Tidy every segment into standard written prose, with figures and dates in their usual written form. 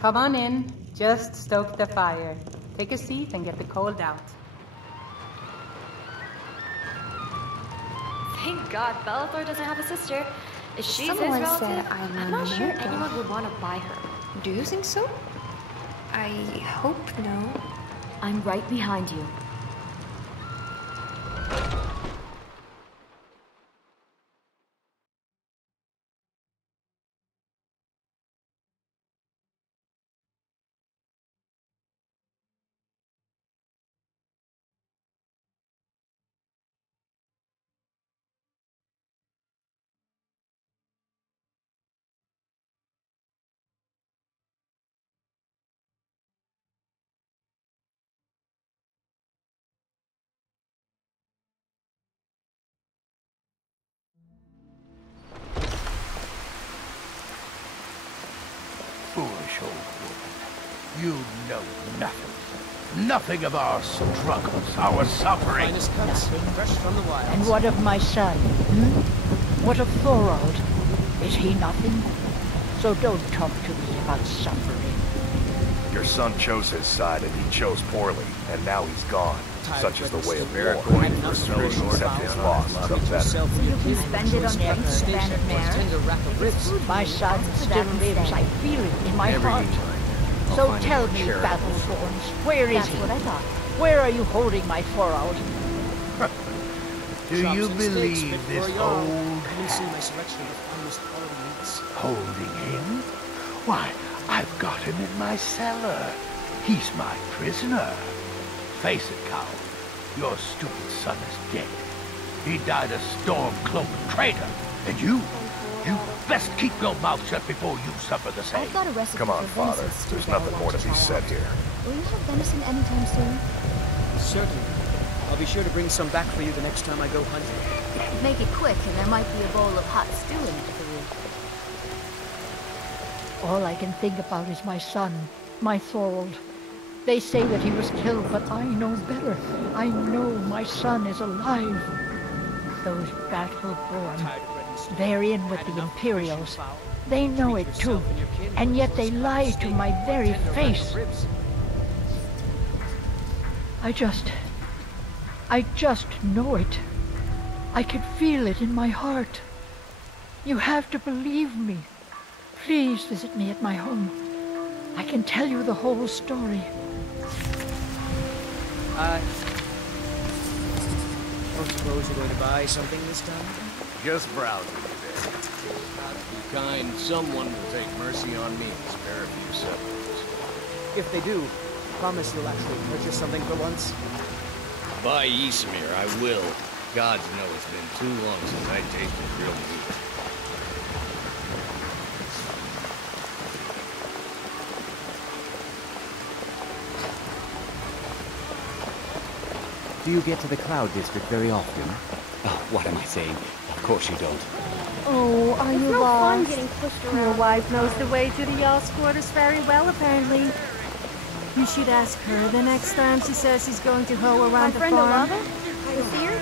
Come on in. Just stoke the fire. Take a seat and get the cold out. Thank God Bellathor doesn't have a sister. If she's his Someone relative, said I'm not sure immortal. anyone would want to buy her. Do you think so? I hope no. I'm right behind you. Foolish old woman. You know nothing. Nothing of our struggles, our suffering. Finest cuts, fresh from the wild. And what of my son? What of Thorold? Is he nothing? So don't talk to me about suffering. Your son chose his side, and he chose poorly, and now he's gone. Such is the way of war. Going for Celebration accept his loss. The better. You can spend it on things, Fenrir. My son still lives. I feel it in my heart. So tell me, Battlethorns, where is he? That's what I thought. Where are you holding my Thorold? Do you believe this old holding him? Why, I've got him in my cellar. He's my prisoner. Face it, coward. Your stupid son is dead. He died a storm-cloaked traitor. And you best keep your mouth shut before you suffer the same. I've got a recipe Come on, for Father. venison stew There's that I nothing want more to be try said out. here. Will you have venison anytime soon? Certainly. I'll be sure to bring some back for you the next time I go hunting. Make it quick, and there might be a bowl of hot stew in it for you. All I can think about is my son, my Thorold. They say that he was killed, but I know better. I know my son is alive. Those battle-born, they're in with the Imperials. They know it too, and yet they lie to my very face. I just know it. I can feel it in my heart. You have to believe me. Please visit me at my home. I can tell you the whole story. I don't suppose you're going to buy something this time? Just browsing today. Be kind, someone will take mercy on me and spare a few settlers. If they do, promise you'll actually purchase something for once. By Ysmir, I will. Gods know it's been too long since I tasted real meat. Do you get to the Cloud District very often? Oh, what am I saying? Of course you don't. Oh, are you no fun lost? getting pushed around. Your wife knows the way to the Yall's quarters very well, apparently. You should ask her the next time she says she's going to hoe around the friend farm. Olava is here.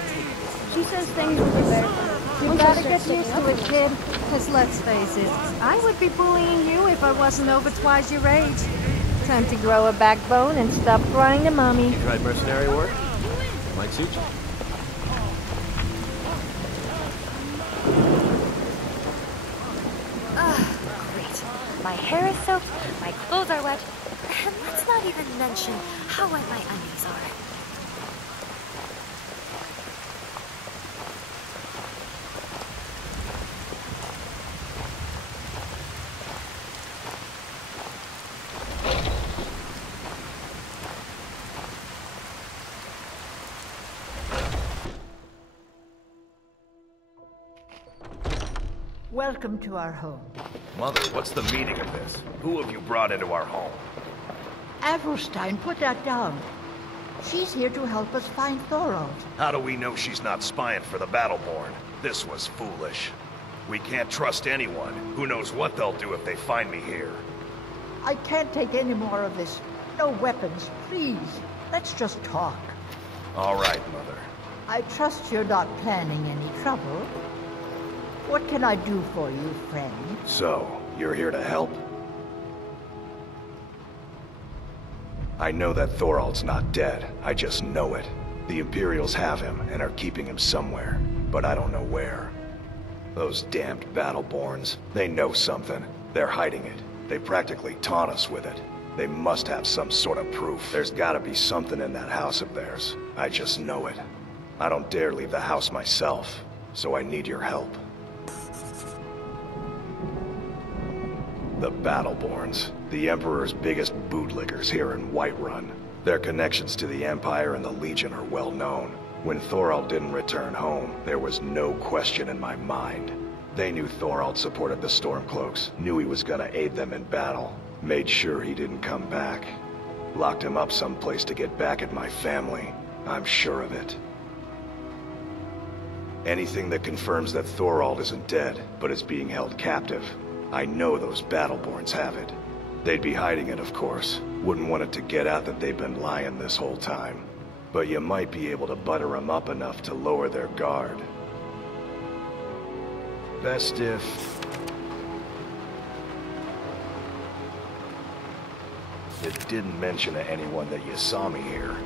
She says things will be better for her. You gotta get used to it, kid. Because let's face it, I would be bullying you if I wasn't over twice your age. Time to grow a backbone and stop crying to mommy. You tried mercenary work? Might suit you. Great. My hair is soaked, my clothes are wet, and let's not even mention how wet my onions are. Welcome to our home. Mother, what's the meaning of this? Who have you brought into our home? Avrelstein, put that down. She's here to help us find Thorold. How do we know she's not spying for the Battleborn? This was foolish. We can't trust anyone. Who knows what they'll do if they find me here? I can't take any more of this. No weapons, please. Let's just talk. All right, Mother. I trust you're not planning any trouble. What can I do for you, friend? So, you're here to help? I know that Thorald's not dead. I just know it. The Imperials have him and are keeping him somewhere, but I don't know where. Those damned Battleborns, they know something. They're hiding it. They practically taunt us with it. They must have some sort of proof. There's gotta be something in that house of theirs. I just know it. I don't dare leave the house myself, so I need your help. The Battleborns, the Emperor's biggest bootlickers here in Whiterun. Their connections to the Empire and the Legion are well known. When Thorald didn't return home, there was no question in my mind. They knew Thorald supported the Stormcloaks, knew he was gonna aid them in battle, made sure he didn't come back. Locked him up someplace to get back at my family. I'm sure of it. Anything that confirms that Thorald isn't dead, but is being held captive. I know those Battleborns have it. They'd be hiding it, of course. Wouldn't want it to get out that they've been lying this whole time. But you might be able to butter them up enough to lower their guard. Best if... you didn't mention to anyone that you saw me here.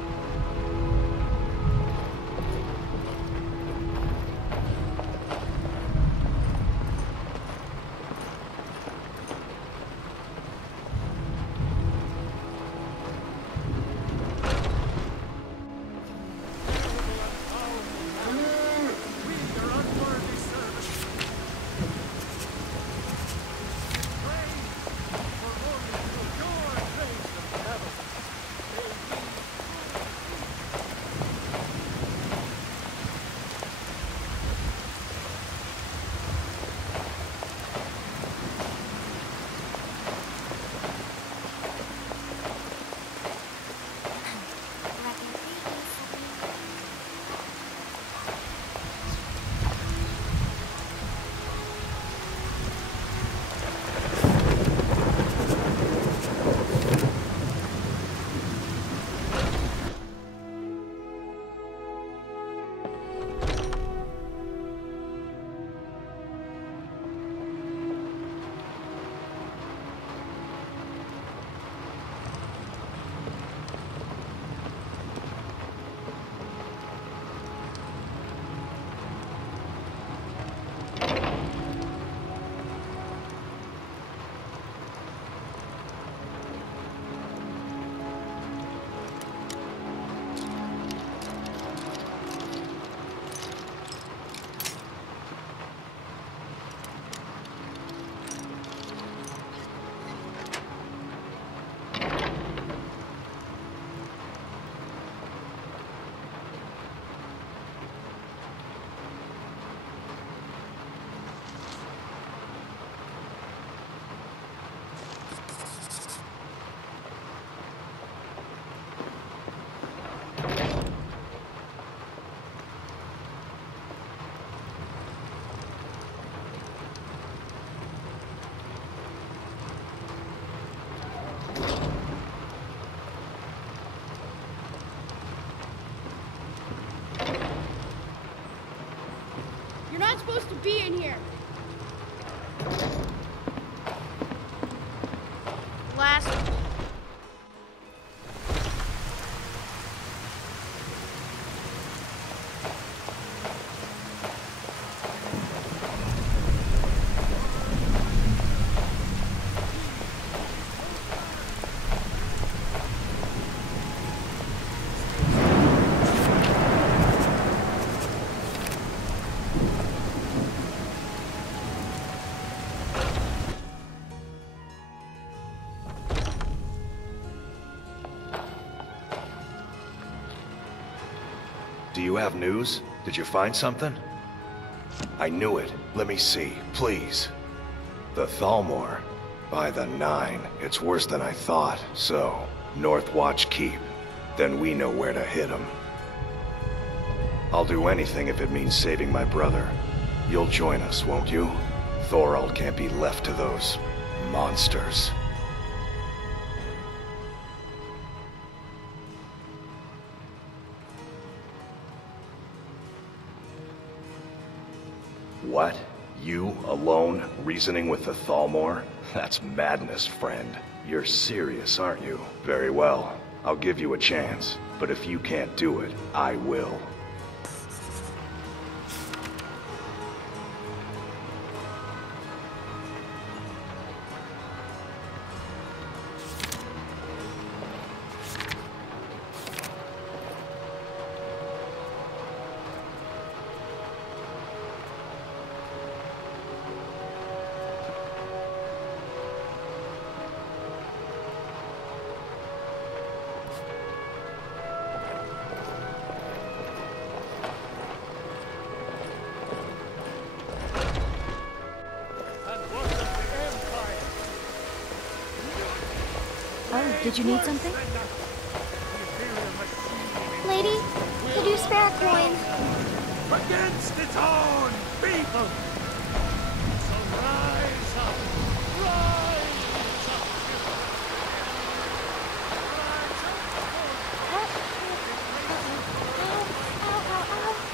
Not supposed to be in here. Last. Do you have news? Did you find something? I knew it. Let me see, please. The Thalmor. By the 9, it's worse than I thought. So, North Watch Keep. Then we know where to hit him. I'll do anything if it means saving my brother. You'll join us, won't you? Thorald can't be left to those monsters. What? You, alone, reasoning with the Thalmor? That's madness, friend. You're serious, aren't you? Very well. I'll give you a chance, but if you can't do it, I will. Oh, did you need something? Lady, could you spare a coin? Against its own people! So rise up! Rise up!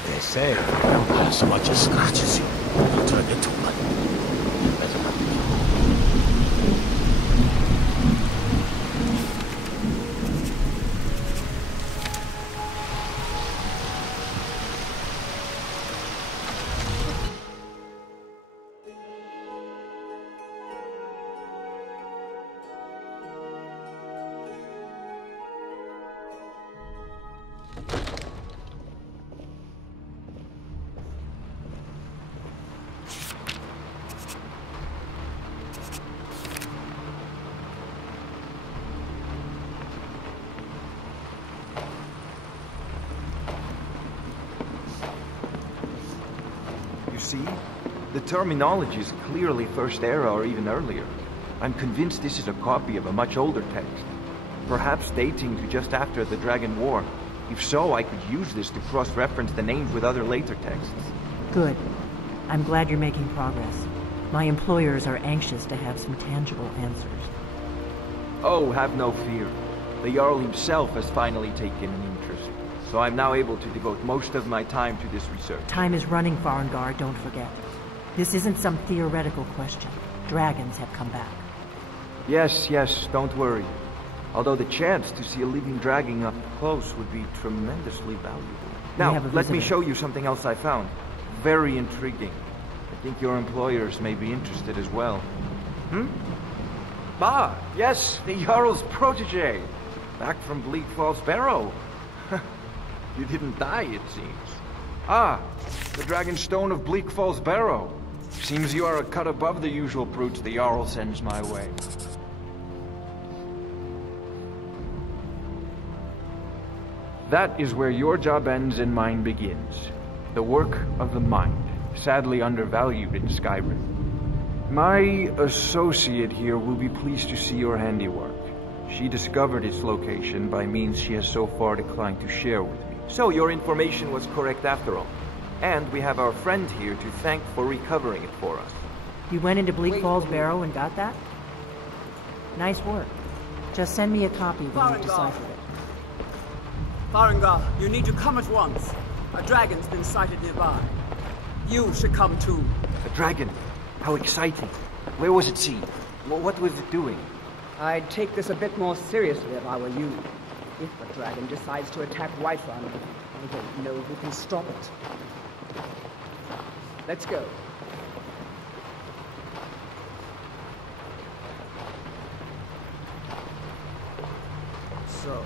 They say if the vampire so much as scratches you, you'll turn into one. You better not be. See? The terminology is clearly First Era or even earlier. I'm convinced this is a copy of a much older text, perhaps dating to just after the Dragon War. If so, I could use this to cross-reference the names with other later texts. Good. I'm glad you're making progress. My employers are anxious to have some tangible answers. Oh, have no fear. The Jarl himself has finally taken an interest, so I'm now able to devote most of my time to this research. Time is running, Farengar, don't forget. This isn't some theoretical question. Dragons have come back. Yes, don't worry. Although the chance to see a living dragon up close would be tremendously valuable. Now, let me show you something else I found. Very intriguing. I think your employers may be interested as well. Ah, yes, the Jarl's protege. Back from Bleak Falls Barrow. You didn't die, it seems. Ah, the Dragon Stone of Bleak Falls Barrow. Seems you are a cut above the usual brutes the Jarl sends my way. That is where your job ends and mine begins. The work of the mind, sadly undervalued in Skyrim. My associate here will be pleased to see your handiwork. She discovered its location by means she has so far declined to share with me. So your information was correct after all. And we have our friend here to thank for recovering it for us. You went into Bleak Falls Barrow and got that? Nice work. Just send me a copy when you've deciphered it. Farengar, you need to come at once. A dragon's been sighted nearby. You should come too. A dragon? How exciting. Where was it seen? What was it doing? I'd take this a bit more seriously if I were you. If a dragon decides to attack Whiterun, I don't know who can stop it. Let's go. So,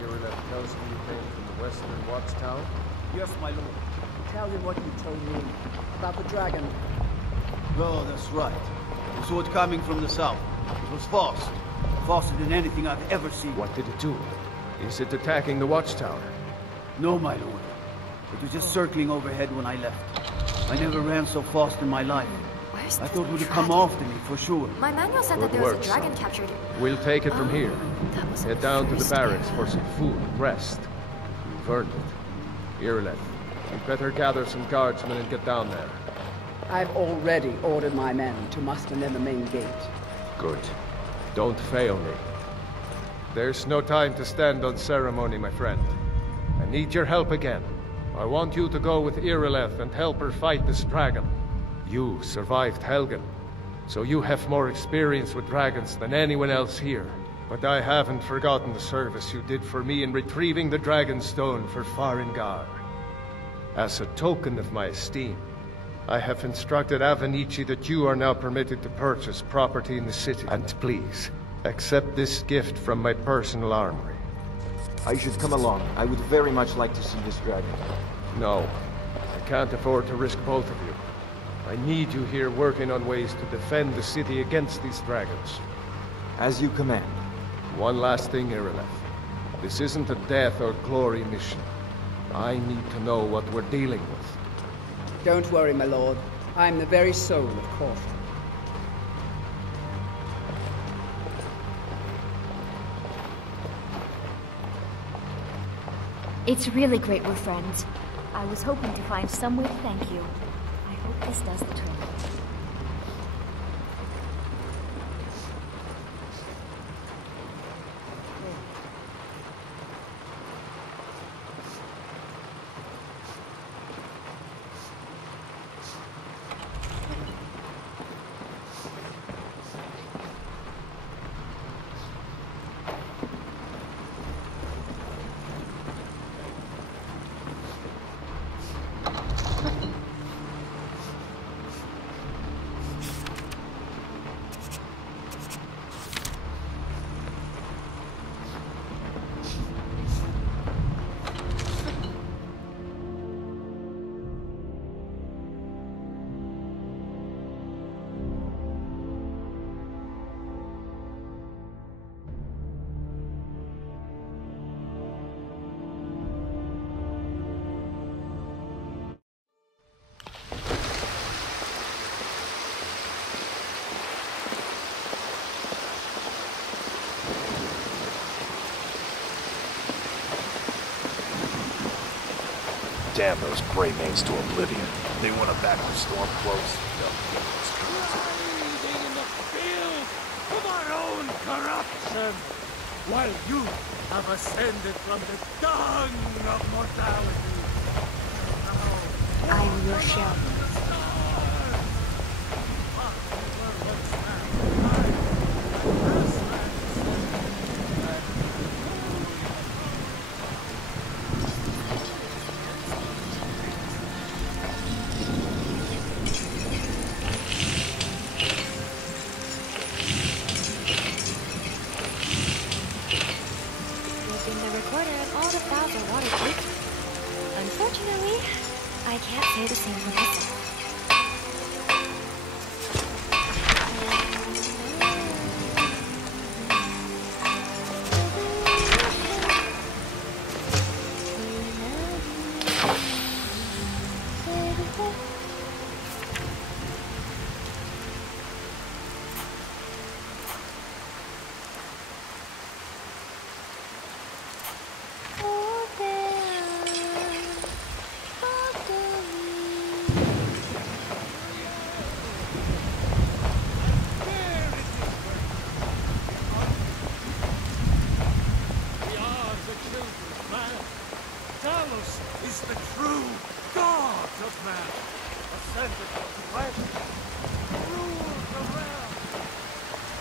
Irileth tells me you came from the western watchtower? Yes, my lord. Tell him what you told me about the dragon. Oh, that's right. We saw it coming from the south. It was fast. Faster than anything I've ever seen. What did it do? Is it attacking the watchtower? No, my lord. It was just circling overhead when I left. I never ran so fast in my life. I thought it would have come after me, for sure. My manual said that there was a dragon captured. We'll take it from here. Head down to the barracks for some food and rest. You've earned it. Irileth, you'd better gather some guardsmen and get down there. I've already ordered my men to muster near the main gate. Good. Don't fail me. There's no time to stand on ceremony, my friend. I need your help again. I want you to go with Irileth and help her fight this dragon. You survived Helgen, so you have more experience with dragons than anyone else here. But I haven't forgotten the service you did for me in retrieving the Dragon Stone for Farengar. As a token of my esteem, I have instructed Avenici that you are now permitted to purchase property in the city. And please, accept this gift from my personal armory. I should come along. I would very much like to see this dragon. No, I can't afford to risk both of you. I need you here working on ways to defend the city against these dragons. As you command. One last thing, Irileth. This isn't a death or glory mission. I need to know what we're dealing with. Don't worry, my lord. I'm the very soul of caution. It's really great we're friends. I was hoping to find some way to thank you. I hope this does the trick. Damn those gray mains to oblivion. They want to back the storm close. Riding in the field of our own corruption, while you have ascended from the dung of mortality. I'm your shell. Unfortunately, I can't say the same for myself. Is the true God of man, ascended from flesh, rules the realm.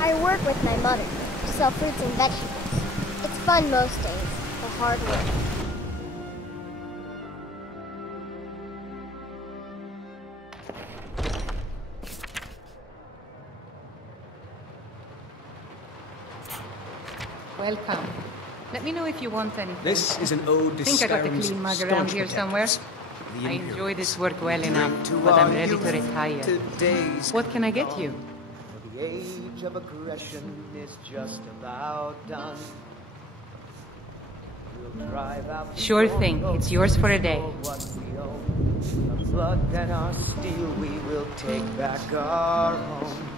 I work with my mother to sell fruits and vegetables. It's fun most days, but hard work. Welcome. Let me know if you want anything. This is an ode to I think I got a Skyrim's clean mug staunch around here protectors, somewhere. the I enjoy Imperials. this work well enough, but I'm ready to retire. What can I get you? The age of aggression is just about done. We'll drive out the Sure thing. It's yours for a day. what we own. Our blood and our steel, we will take back our home.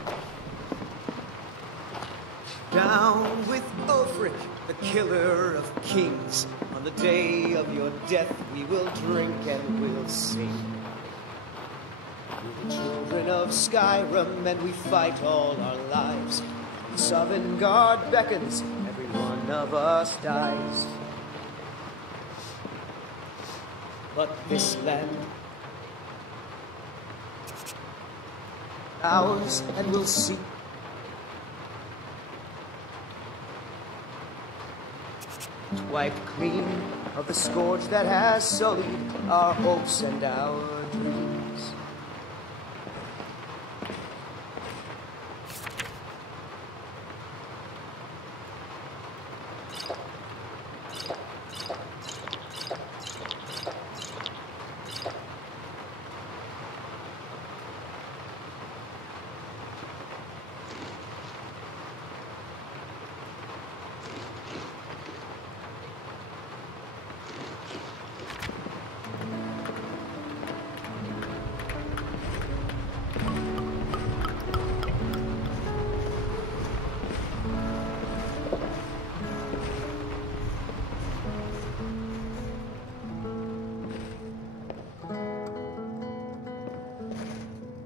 Down with Ulfric, the killer of kings, On the day of your death, we will drink and we'll sing. We're the children of Skyrim, and we fight all our lives. When Sovngarde beckons, every one of us dies. But this land, ours, and we'll seek. Wiped clean of the scourge that has sullied our hopes and our dreams.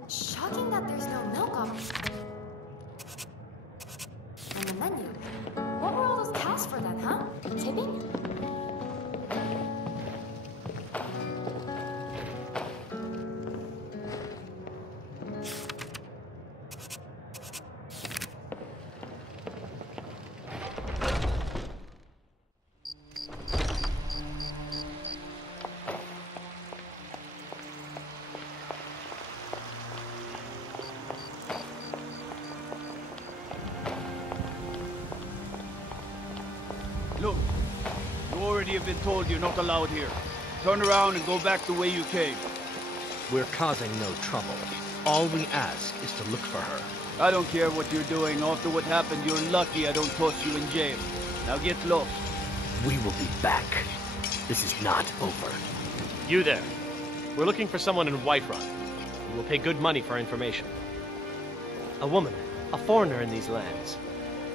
Shocking that there's no milk on the menu. What were all those casts for then, huh? Tipping? Look, you already have been told you're not allowed here. Turn around and go back the way you came. We're causing no trouble. All we ask is to look for her. I don't care what you're doing. After what happened, you're lucky I don't toss you in jail. Now get lost. We will be back. This is not over. You there. We're looking for someone in Whiterun. We will pay good money for information. A woman, a foreigner in these lands.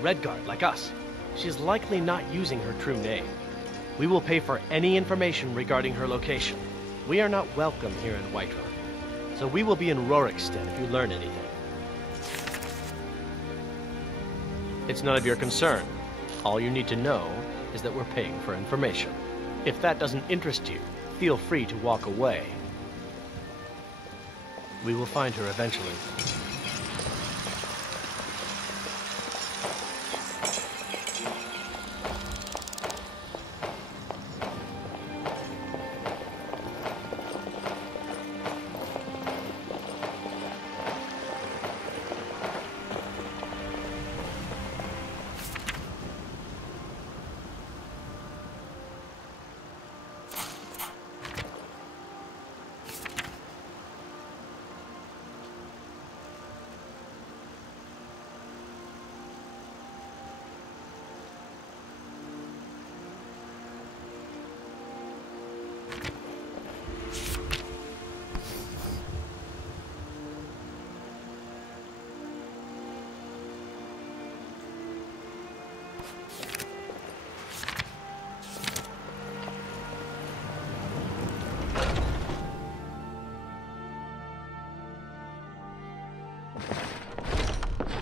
Redguard, like us. She is likely not using her true name. We will pay for any information regarding her location. We are not welcome here in Whiterun, so we will be in Rorikstead if you learn anything. It's none of your concern. All you need to know is that we're paying for information. If that doesn't interest you, feel free to walk away. We will find her eventually.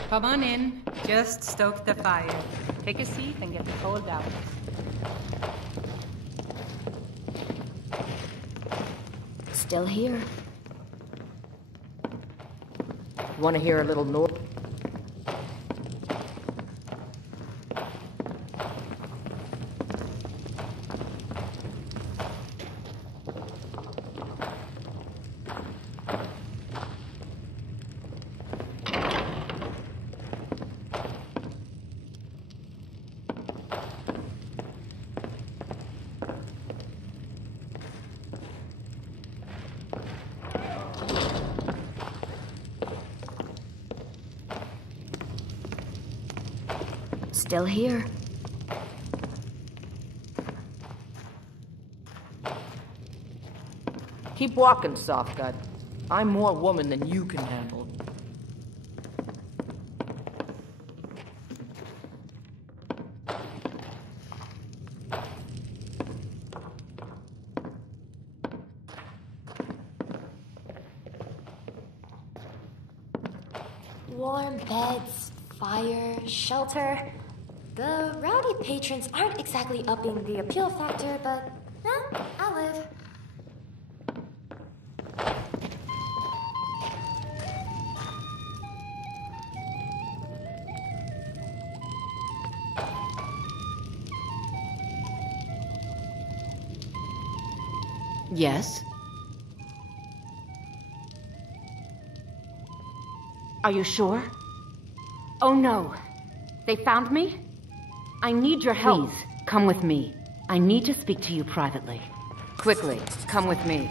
Come on in. Just stoke the fire. Take a seat and get the cold out. Still here. Want to hear a little noise? Still here. Keep walking, Softgut. I'm more woman than you can handle. warm beds, fire, shelter. The rowdy patrons aren't exactly upping the appeal factor, but I'll live. Yes? Are you sure? Oh no. They found me? I need your help. Please, come with me. I need to speak to you privately. Quickly, come with me.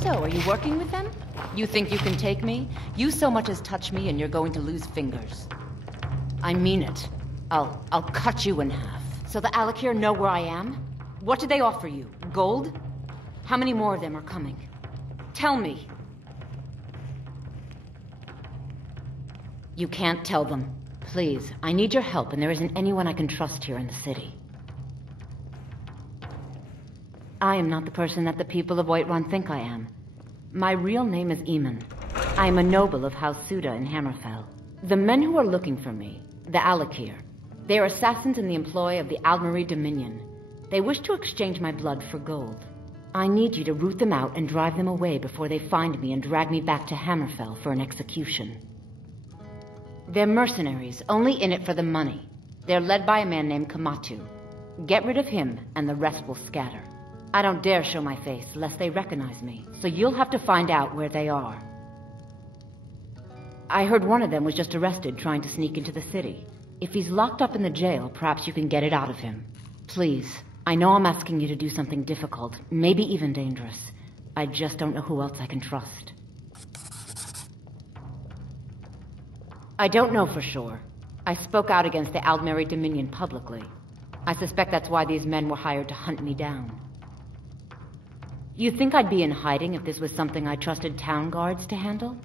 So, are you working with them? You think you can take me? You so much as touch me and you're going to lose fingers. I mean it. I'll cut you in half. So the Alakir know where I am? What did they offer you? Gold? How many more of them are coming? Tell me. You can't tell them. Please, I need your help and there isn't anyone I can trust here in the city. I am not the person that the people of Whiterun think I am. My real name is Eamon. I am a noble of House Suda in Hammerfell. The men who are looking for me, the Alakir, they are assassins in the employ of the Aldmeri Dominion. They wish to exchange my blood for gold. I need you to root them out and drive them away before they find me and drag me back to Hammerfell for an execution. They're mercenaries, only in it for the money. They're led by a man named Kamatu. Get rid of him, and the rest will scatter. I don't dare show my face, lest they recognize me, so you'll have to find out where they are. I heard one of them was just arrested trying to sneak into the city. If he's locked up in the jail, perhaps you can get it out of him. Please, I know I'm asking you to do something difficult, maybe even dangerous. I just don't know who else I can trust. I don't know for sure. I spoke out against the Aldmeri Dominion publicly. I suspect that's why these men were hired to hunt me down. You'd think I'd be in hiding if this was something I trusted town guards to handle?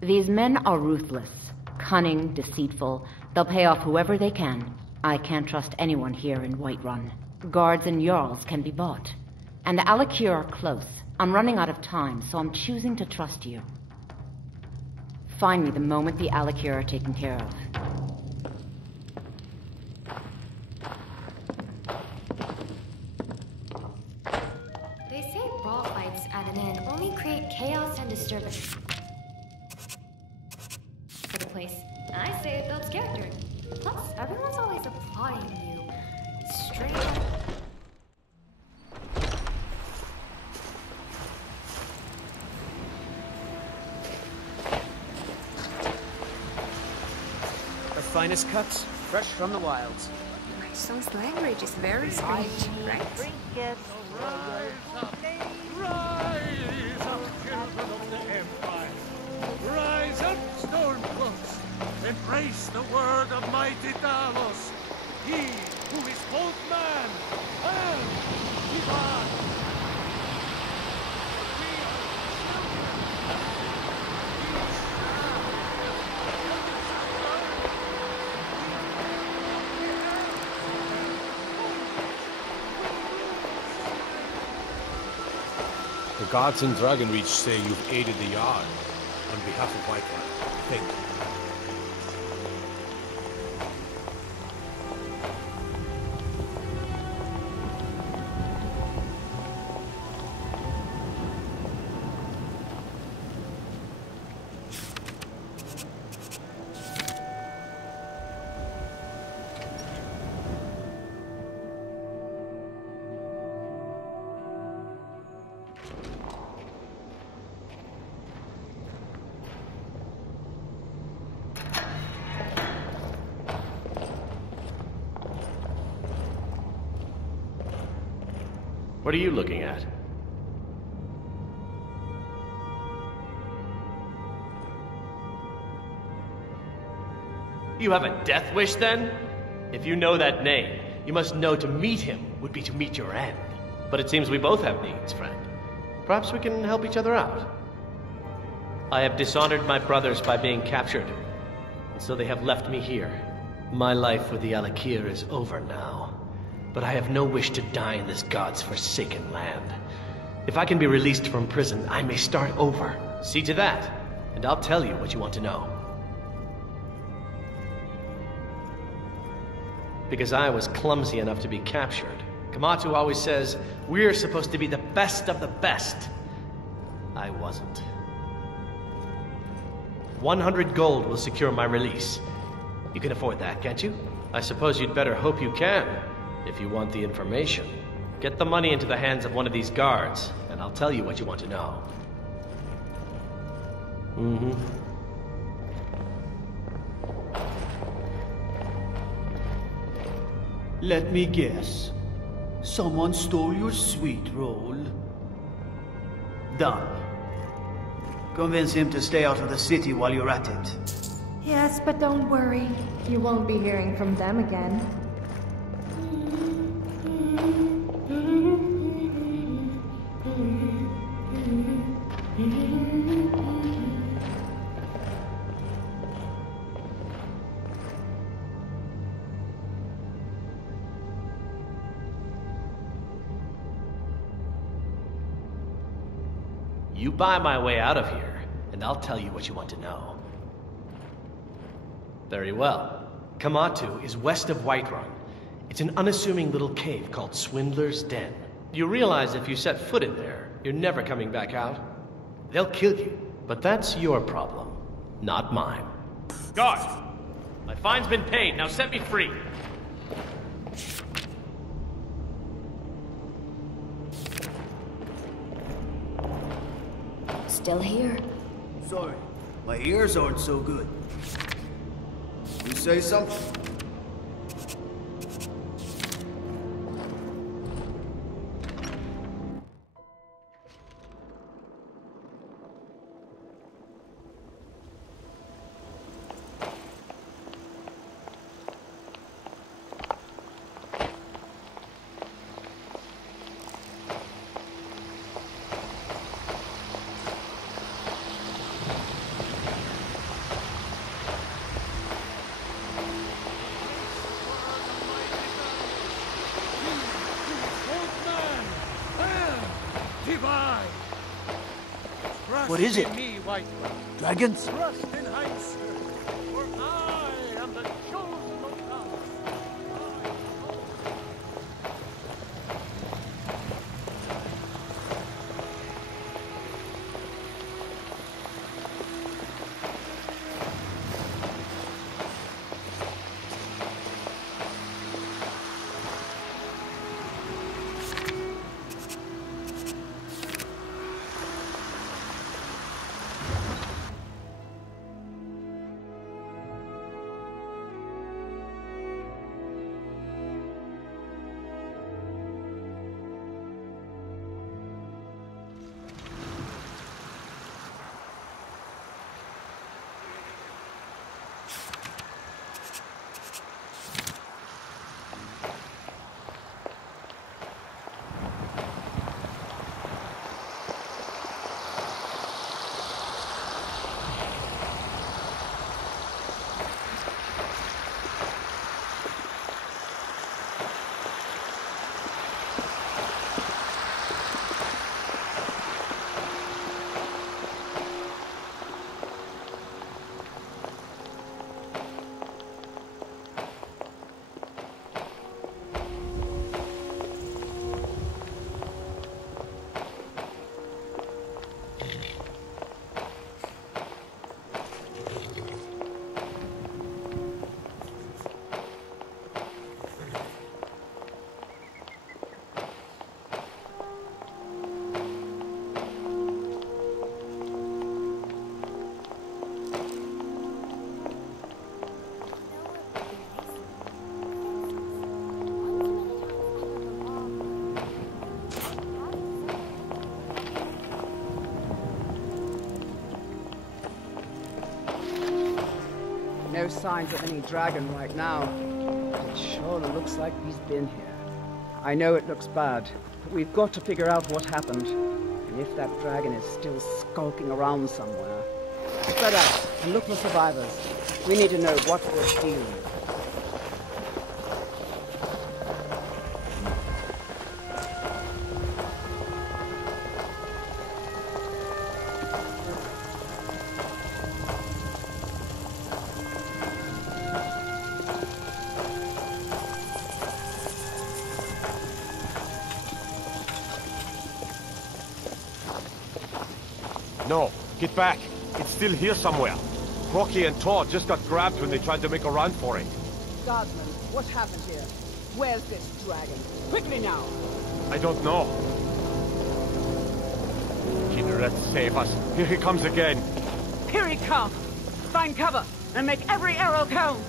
These men are ruthless, cunning, deceitful. They'll pay off whoever they can. I can't trust anyone here in Whiterun. Guards and Jarls can be bought. And the Alakir are close. I'm running out of time, so I'm choosing to trust you. Find me the moment the Alakir are taken care of. Chaos and disturbance for the place. I say it builds character. Plus, everyone's always applauding you. Straight up. The finest cuts, fresh from the wilds. My son's language is very strange, right? Rise up, Stormcloaks! Embrace the word of mighty Talos! He who is both man and divine! The gods in Dragonreach say you've aided the Jarl on behalf of Whiterun. Thank you. What are you looking at? You have a death wish, then? If you know that name, You must know to meet him would be to meet your end. But it seems we both have needs, friend. Perhaps we can help each other out. I have dishonored my brothers by being captured, and so they have left me here. My life with the Alakir is over now, but I have no wish to die in this god's forsaken land. If I can be released from prison, I may start over. See to that, and I'll tell you what you want to know. Because I was clumsy enough to be captured. Kamatu always says, we're supposed to be the best of the best. I wasn't. 100 gold will secure my release. You can afford that, can't you? I suppose you'd better hope you can, if you want the information. Get the money into the hands of one of these guards, and I'll tell you what you want to know. Let me guess. Someone stole your sweet roll. Done. Convince him to stay out of the city while you're at it. Yes, but don't worry. You won't be hearing from them again. You buy my way out of here, and I'll tell you what you want to know. Very well. Kamatu is west of Whiterun. It's an unassuming little cave called Swindler's Den. You realize if you set foot in there, you're never coming back out? They'll kill you, but that's your problem, not mine. Guard! My fine's been paid, now set me free! Still here. Sorry, my ears aren't so good. You say something? What is it? Dragons? Trust in heights, for I am the chosen of God. No signs of any dragon right now. Sure looks like he's been here. I know it looks bad, but we've got to figure out what happened. And if that dragon is still skulking around somewhere. Spread out and look for survivors. We need to know what we're stealing. No, get back. It's still here somewhere. Crocky and Todd just got grabbed when they tried to make a run for it. Guardsman, what happened here? Where's this dragon? Quickly now! I don't know. Kinneret, save us. Here he comes again. Here he comes! Find cover and make every arrow count!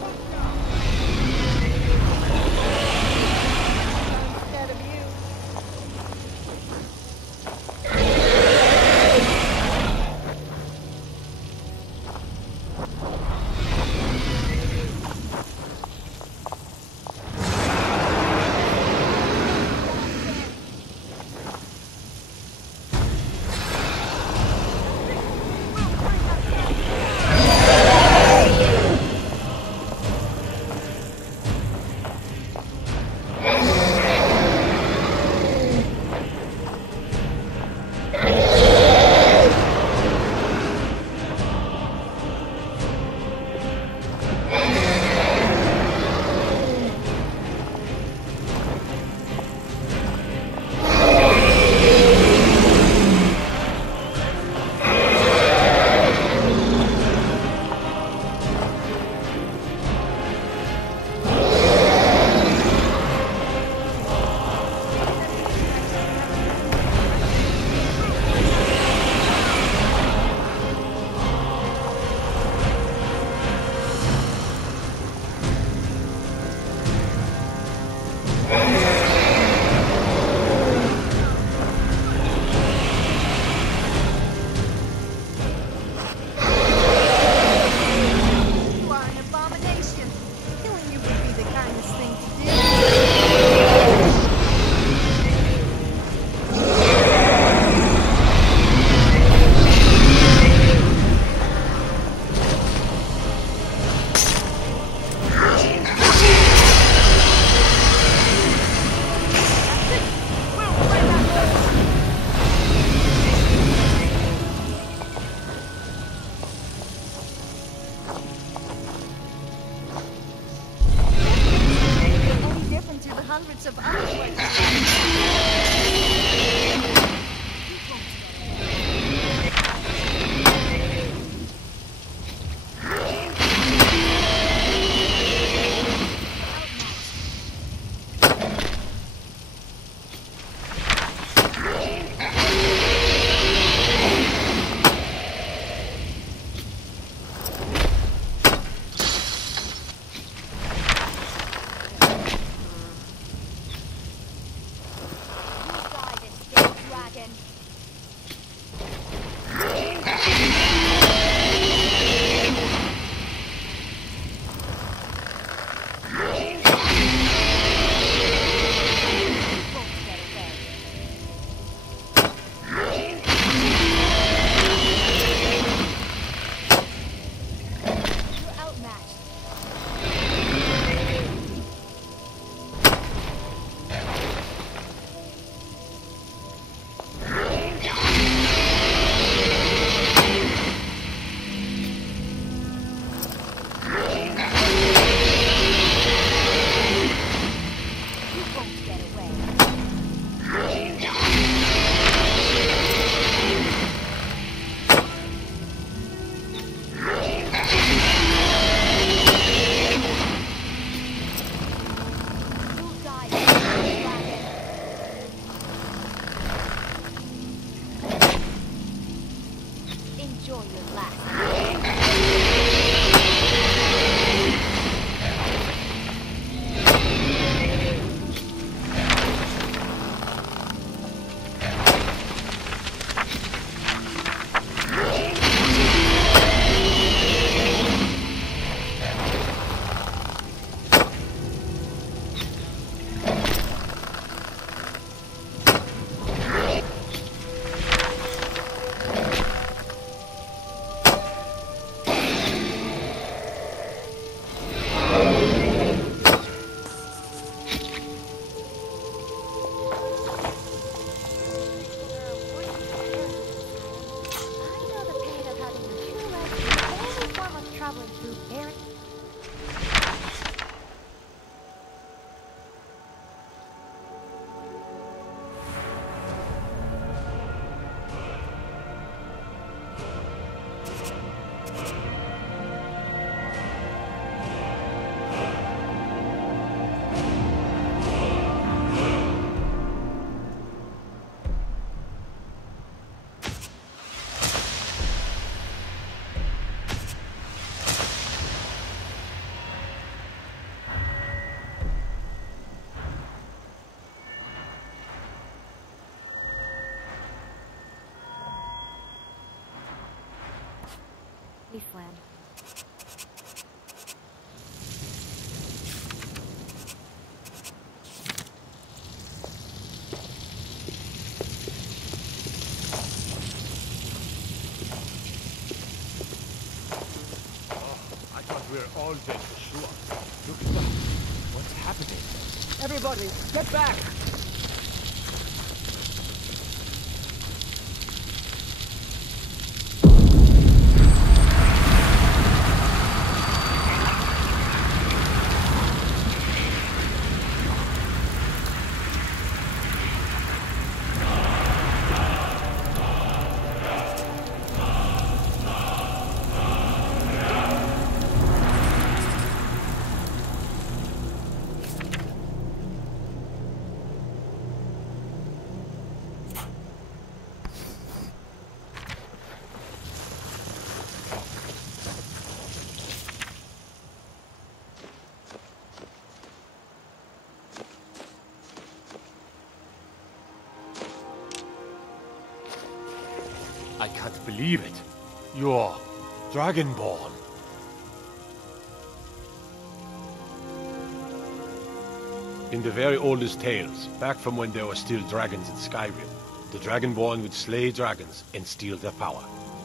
Instead of you. wasteland. I thought we were all dead for sure. Look at that. What's happening? Everybody, get back! I can't believe it. You're Dragonborn. In the very oldest tales, back from when there were still dragons in Skyrim, the Dragonborn would slay dragons and steal their power.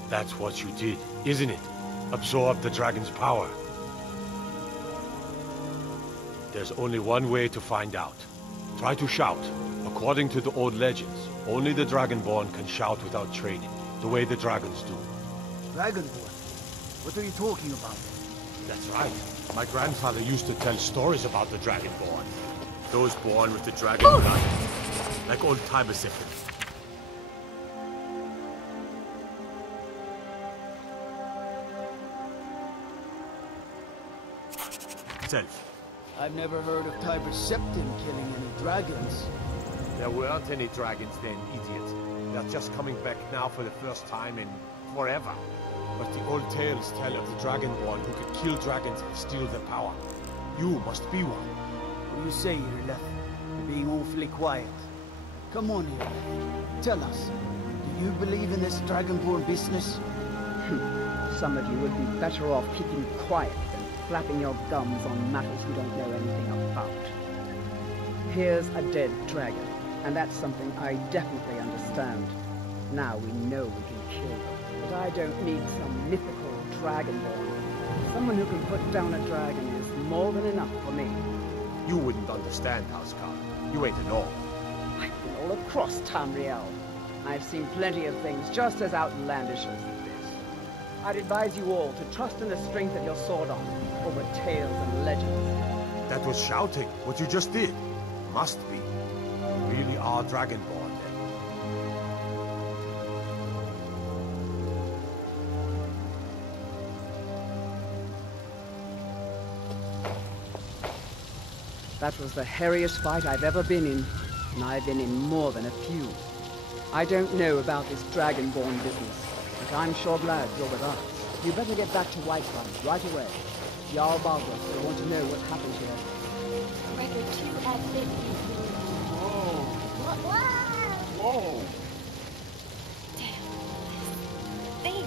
That's what you did, isn't it? Absorb the dragon's power. There's only one way to find out. Try to shout. According to the old legends, only the Dragonborn can shout without training, the way the dragons do. Dragonborn? What are you talking about? That's right. My grandfather used to tell stories about the Dragonborn. Those born with the dragon blood. Like old-timers simply. Self. I've never heard of Tiber Septim killing any dragons. There weren't any dragons then, idiot. They're just coming back now for the first time in forever. But the old tales tell of the Dragonborn who could kill dragons and steal their power. You must be one. What do you say, Irleth? You're being awfully quiet. Come on, Irleth. Tell us, do you believe in this Dragonborn business? Some of you would be better off keeping quiet than flapping your gums on matters you don't know anything about. Here's a dead dragon, and that's something I definitely understand. Now we know we can kill them, but I don't need some mythical Dragonborn. Someone who can put down a dragon is more than enough for me. You wouldn't understand, Housecar. You ain't a gnome. I've been all across Tamriel. I've seen plenty of things just as outlandish as this. I'd advise you all to trust in the strength of your sword arm over tales and legends. That was shouting, what you just did. Must be. You really are Dragonborn, then. That was the hairiest fight I've ever been in, and I've been in more than a few. I don't know about this Dragonborn business, but I'm sure glad you're with us. You better get back to Whiterun right away. Jarl Balgruuf will want to know what happened here. Record 2 at 50. Whoa! Whoa! Damn, thing.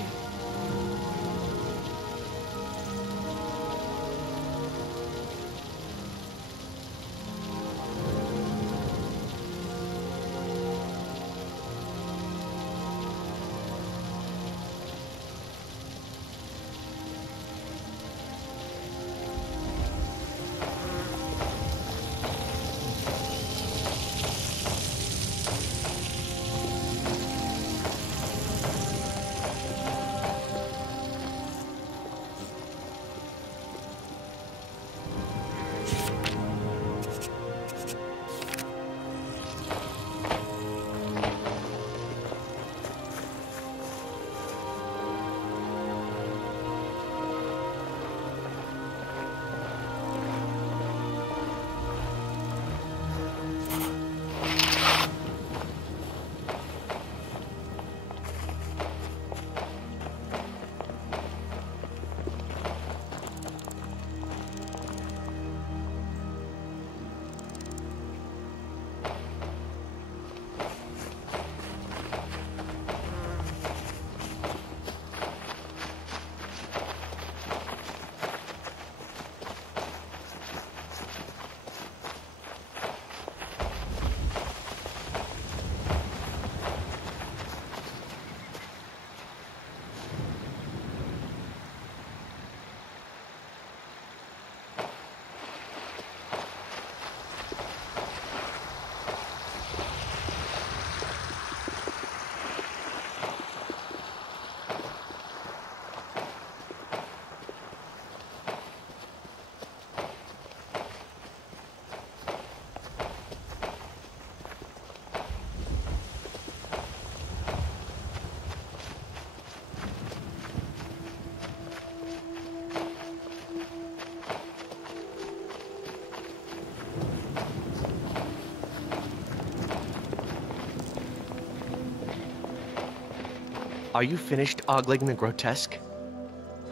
Are you finished ogling the grotesque?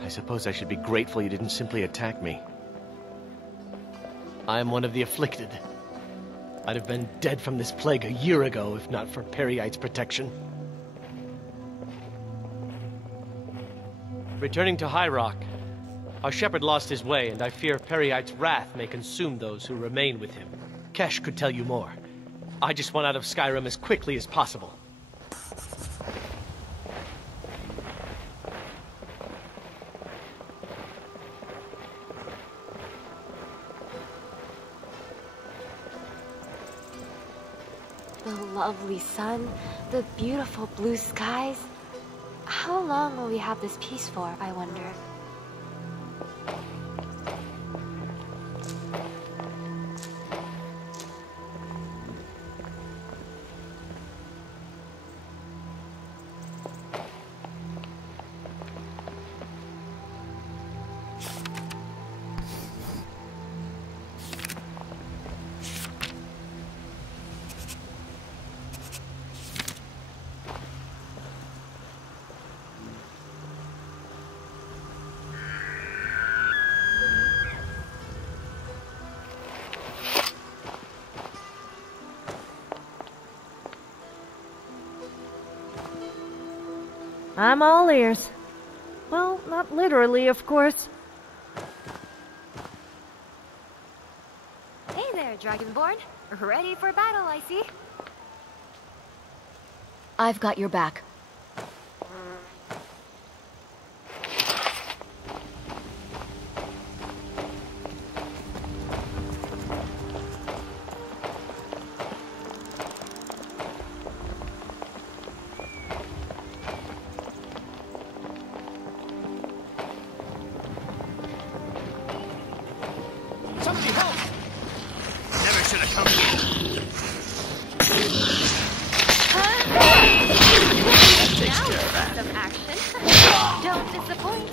I suppose I should be grateful you didn't simply attack me. I am one of the afflicted. I'd have been dead from this plague a year ago if not for Periite's protection. Returning to High Rock, our shepherd lost his way, and I fear Periite's wrath may consume those who remain with him. Kesh could tell you more. I just want out of Skyrim as quickly as possible. The lovely sun, the beautiful blue skies. How long will we have this peace for, I wonder? I'm all ears. Well, not literally, of course. Hey there, Dragonborn. Ready for battle, I see. I've got your back. Somebody help! Never should have come here. That takes care of that. Some action. Don't disappoint.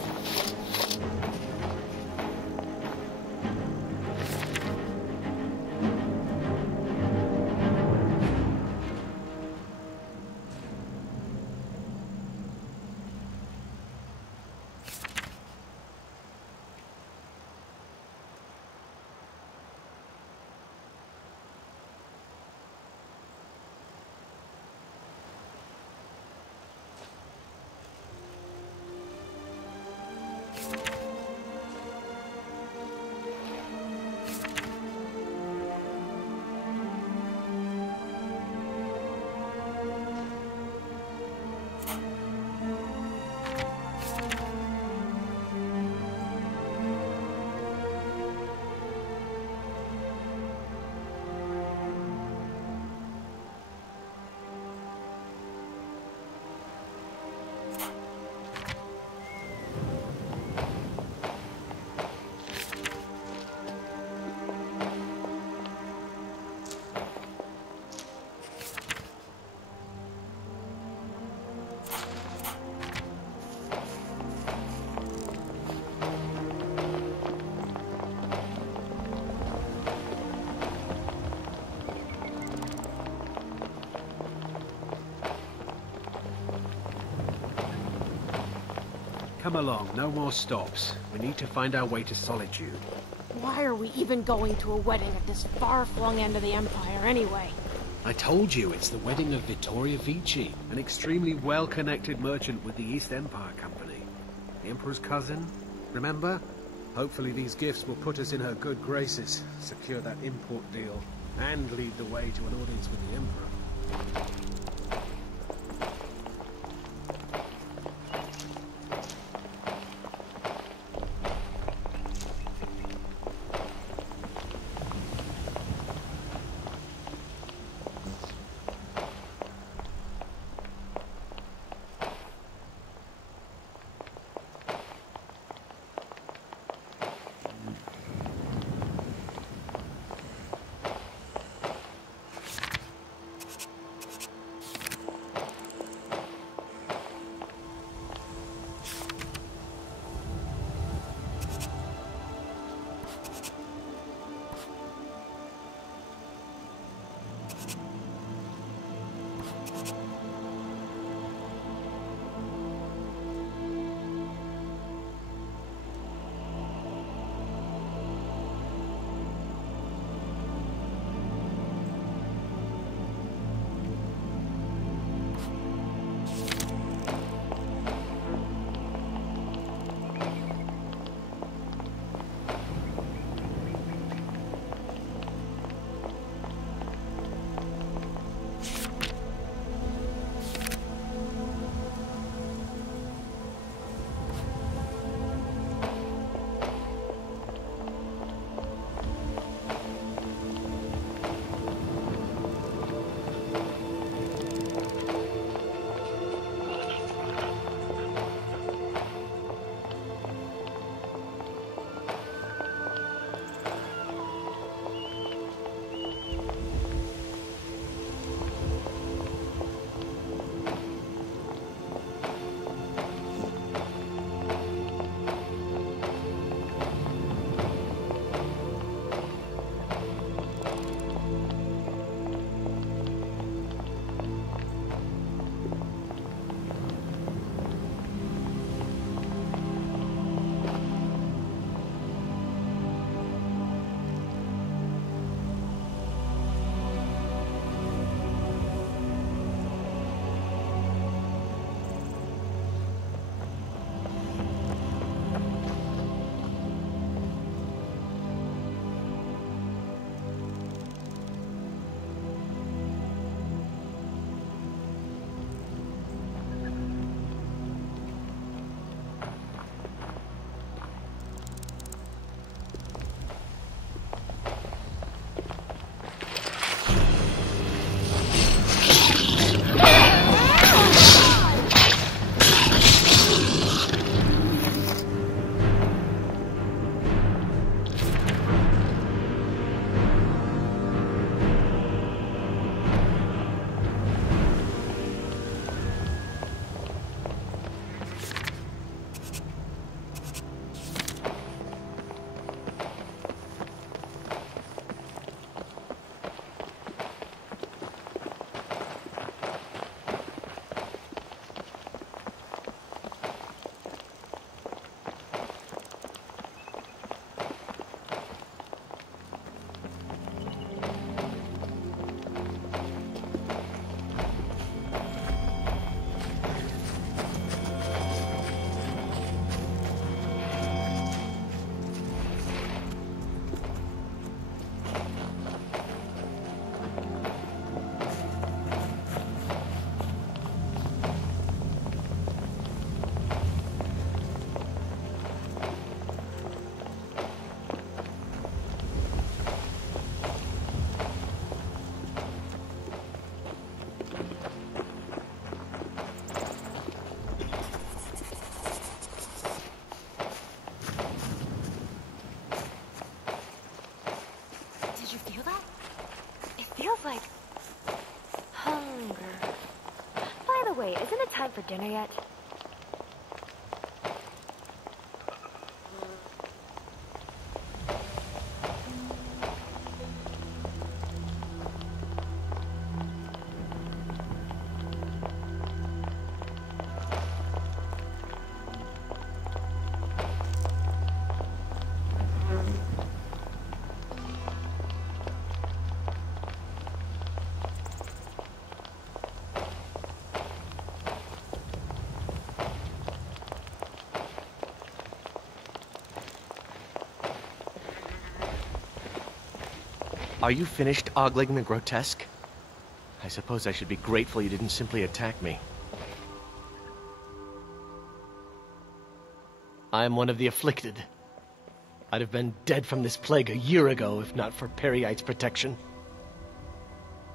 Come along, no more stops. We need to find our way to Solitude. Why are we even going to a wedding at this far-flung end of the Empire anyway? I told you, it's the wedding of Vittoria Vici, an extremely well-connected merchant with the East Empire Company. The Emperor's cousin, remember? Hopefully these gifts will put us in her good graces, secure that import deal, and lead the way to an audience with the Emperor. feel that? It feels like hunger. By the way, isn't it time for dinner yet? Are you finished ogling the grotesque? I suppose I should be grateful you didn't simply attack me. I am one of the afflicted. I'd have been dead from this plague a year ago if not for Peryite's protection.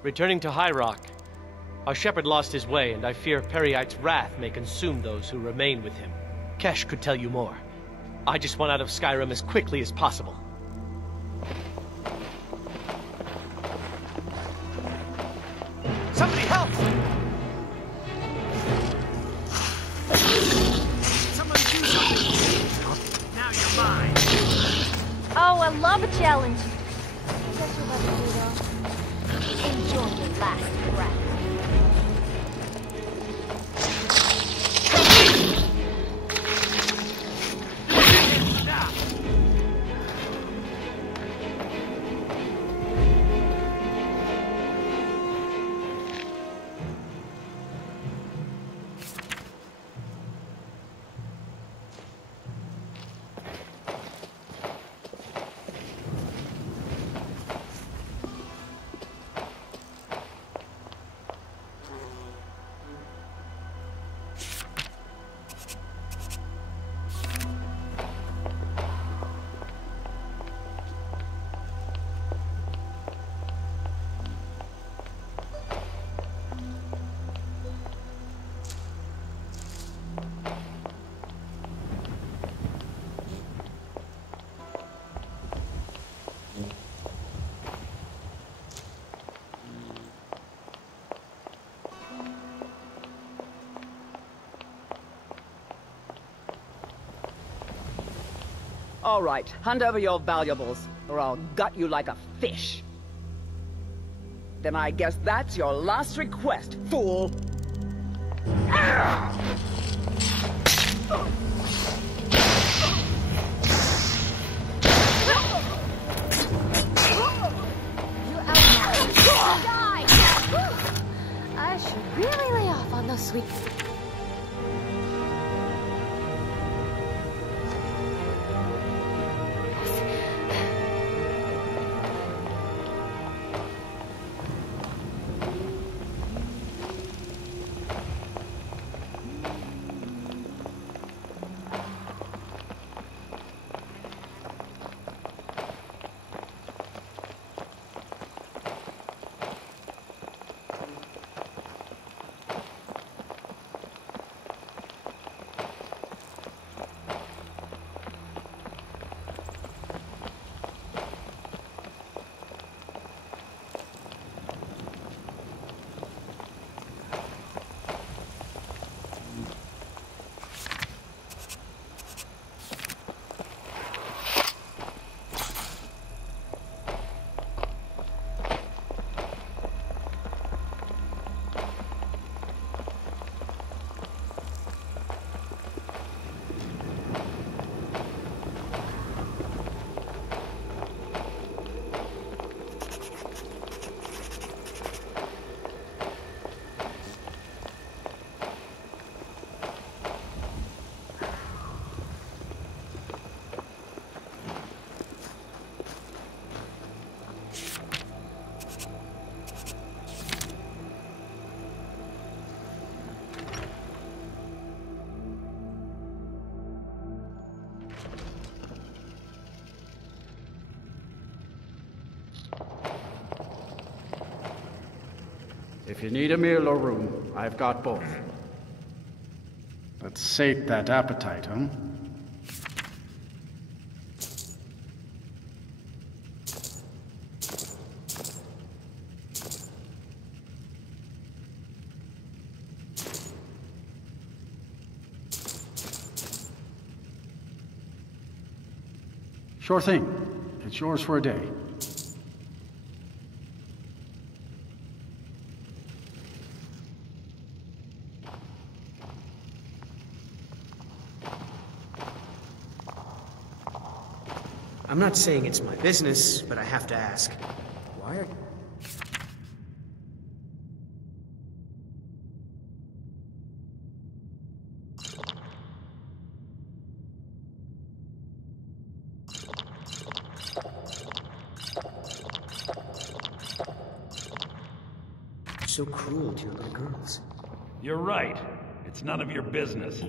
Returning to High Rock, our shepherd lost his way, and I fear Peryite's wrath may consume those who remain with him. Kesh could tell you more. I just want out of Skyrim as quickly as possible. Somebody help! Someone do something! Now you're mine! Oh, I love a challenge. Guess we'll let it go. Enjoy your last breath. All right, hand over your valuables, or I'll gut you like a fish. Then I guess that's your last request, fool! I should really lay off on those sweet... If you need a meal or room, I've got both. Let's sate that appetite, huh? Sure thing. It's yours for a day. I'm not saying it's my business, but I have to ask. Why are... so cruel to your little girls? You're right. It's none of your business.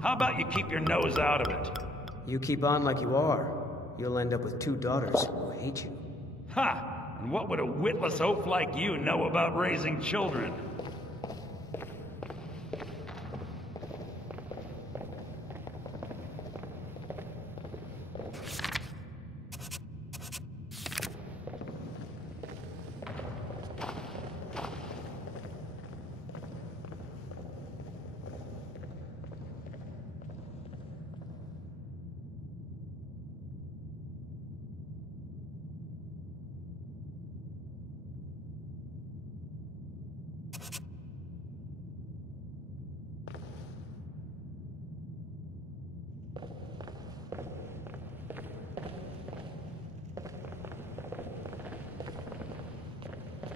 How about you keep your nose out of it? You keep on like you are, you'll end up with 2 daughters who hate you. Ha! And what would a witless oaf like you know about raising children?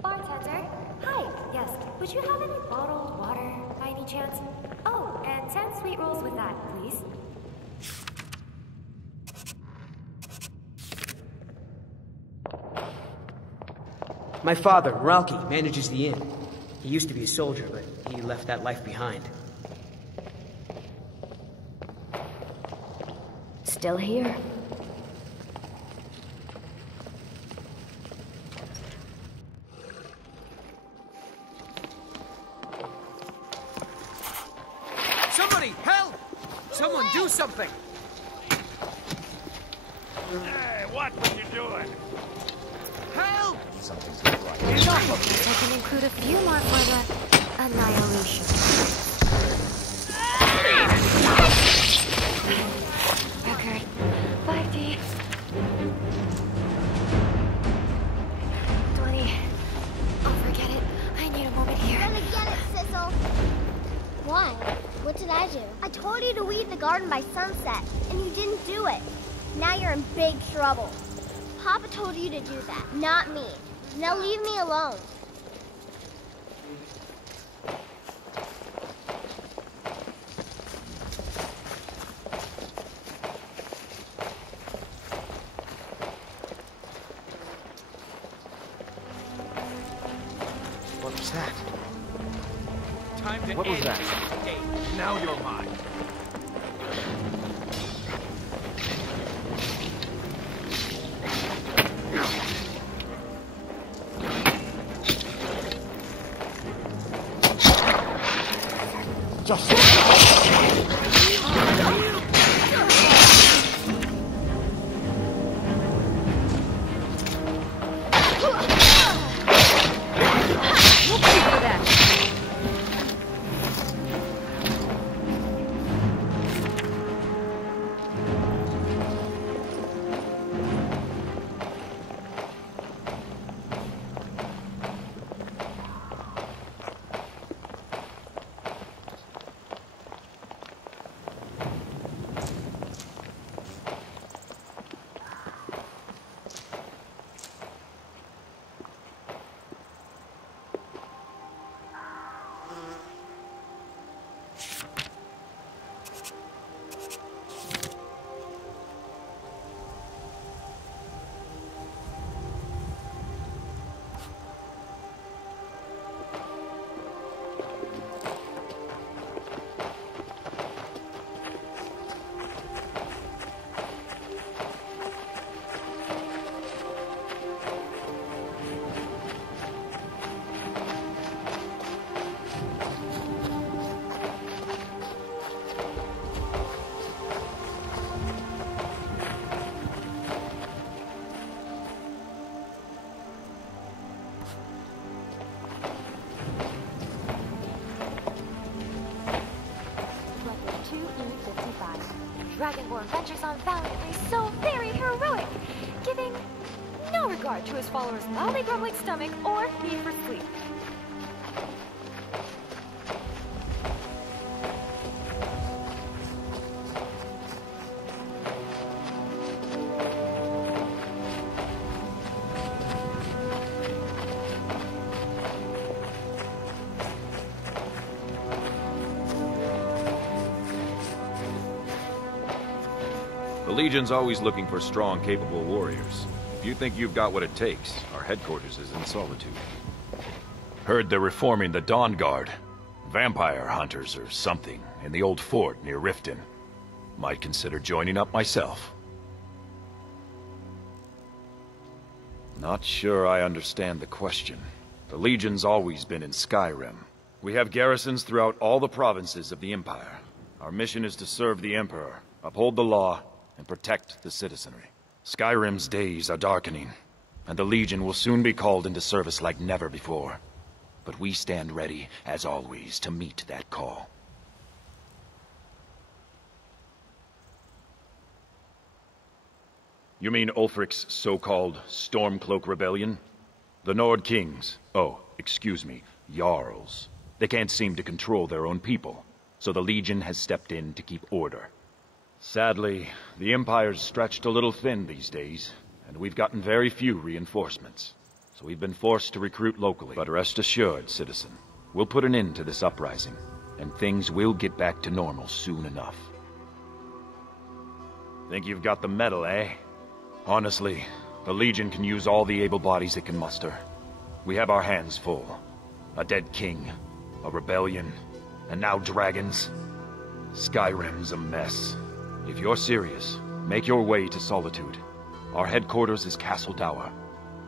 Bartender? Hi, yes. Would you have any bottled water by any chance? Oh, and 10 sweet rolls with that, please. My father, Ralki, manages the inn. He used to be a soldier, but he left that life behind. Still here. Somebody, help! Someone do something! Hey, what you doing? Help! Something's not right. Enough of this. I can include a few more for the annihilation. Record. 5D. 20. Oh, forget it. I need a moment here. Gonna get it, Sissel. Why? What did I do? I told you to weed the garden by sunset, and you didn't do it. Now you're in big trouble. Papa told you to do that, not me. Now leave me alone. What was that? Time to What was end that? this day. Now you're mine. Dragonborn ventures on valiantly, so very heroic, giving no regard to his followers' loudly grumbling stomach or need for sleep. The Legion's always looking for strong, capable warriors. If you think you've got what it takes, our headquarters is in Solitude. Heard they're reforming the Dawn Guard. Vampire hunters or something in the old fort near Riften. Might consider joining up myself. Not sure I understand the question. The Legion's always been in Skyrim. We have garrisons throughout all the provinces of the Empire. Our mission is to serve the Emperor, uphold the law, and protect the citizenry. Skyrim's days are darkening, and the Legion will soon be called into service like never before. But we stand ready, as always, to meet that call. You mean Ulfric's so-called Stormcloak Rebellion? The Nord Kings, excuse me, Jarls. They can't seem to control their own people, so the Legion has stepped in to keep order. Sadly, the Empire's stretched a little thin these days, and we've gotten very few reinforcements. So we've been forced to recruit locally. But rest assured, citizen, we'll put an end to this uprising, and things will get back to normal soon enough. Think you've got the mettle, eh? Honestly, the Legion can use all the able bodies it can muster. We have our hands full. A dead king, a rebellion, and now dragons. Skyrim's a mess. If you're serious, make your way to Solitude. Our headquarters is Castle Dower.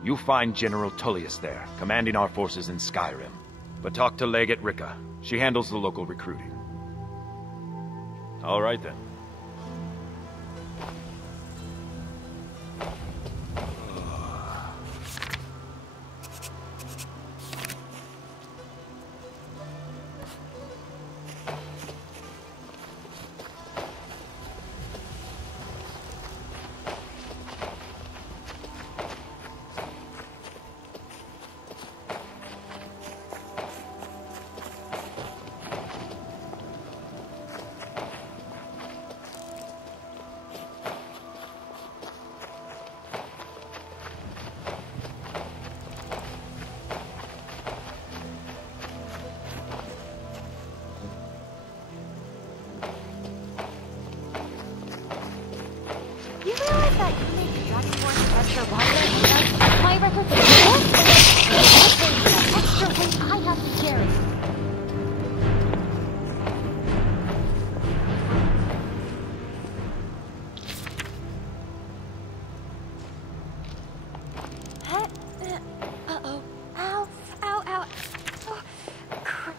You find General Tullius there, commanding our forces in Skyrim. But talk to Legate Ricka. She handles the local recruiting. All right then. You realize that you made the Dragonborn extra wider? My record is worse than that extra weight I have to carry. Uh-oh. Ow. Ow, ow. Oh, crap.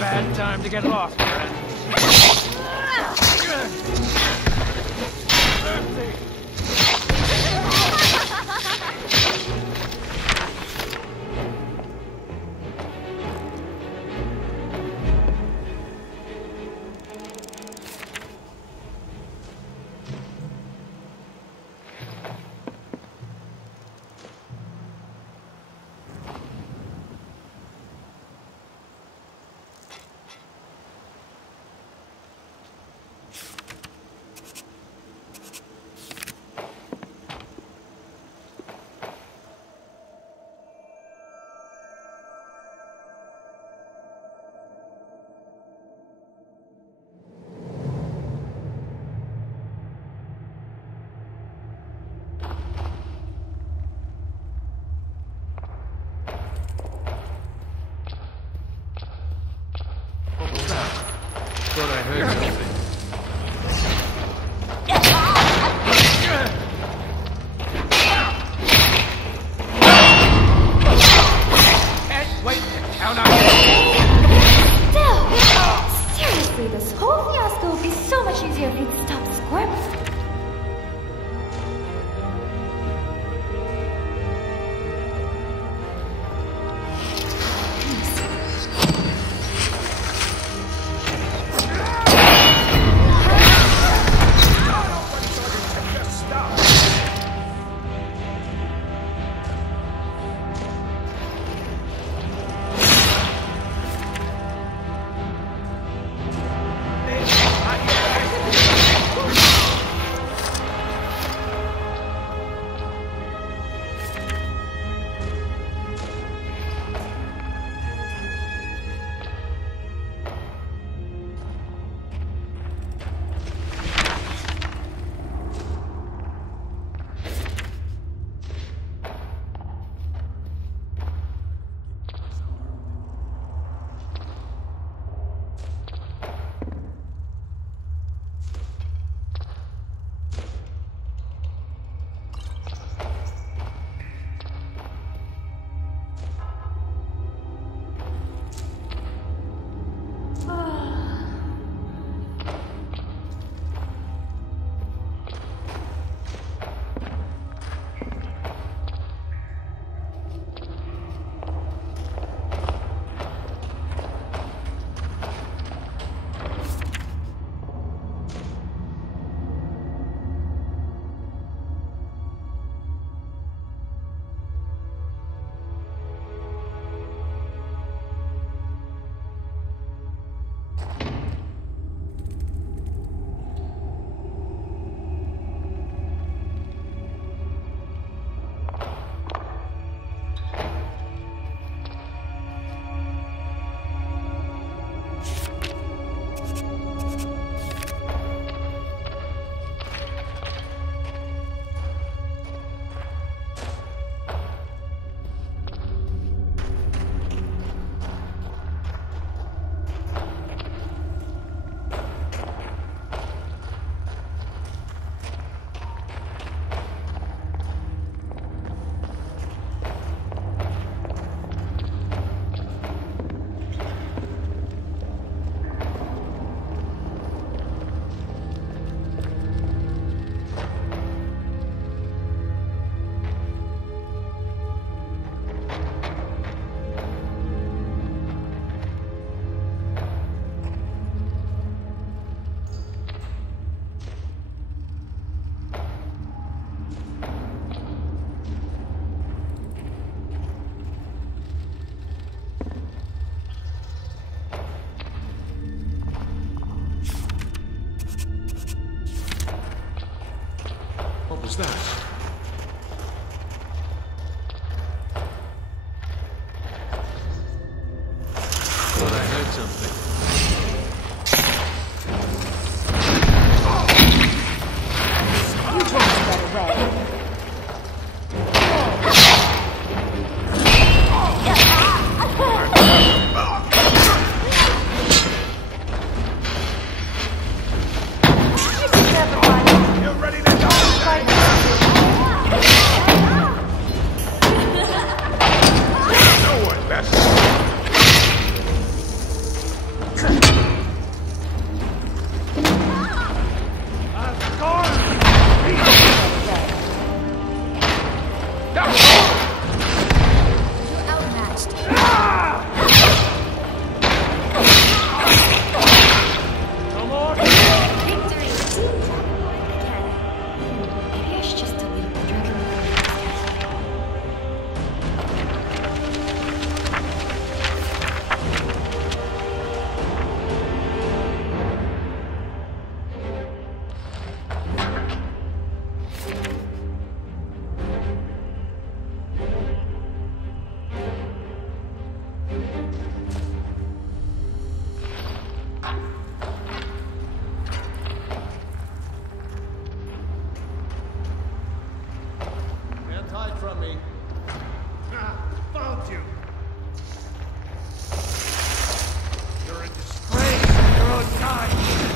Bad time to get lost, friend. Thought I heard something. Can't wait to count on Still! Seriously, this whole fiasco would be so much easier if you'd stop squirming. from me. Found you. You're a disgrace to your own kind.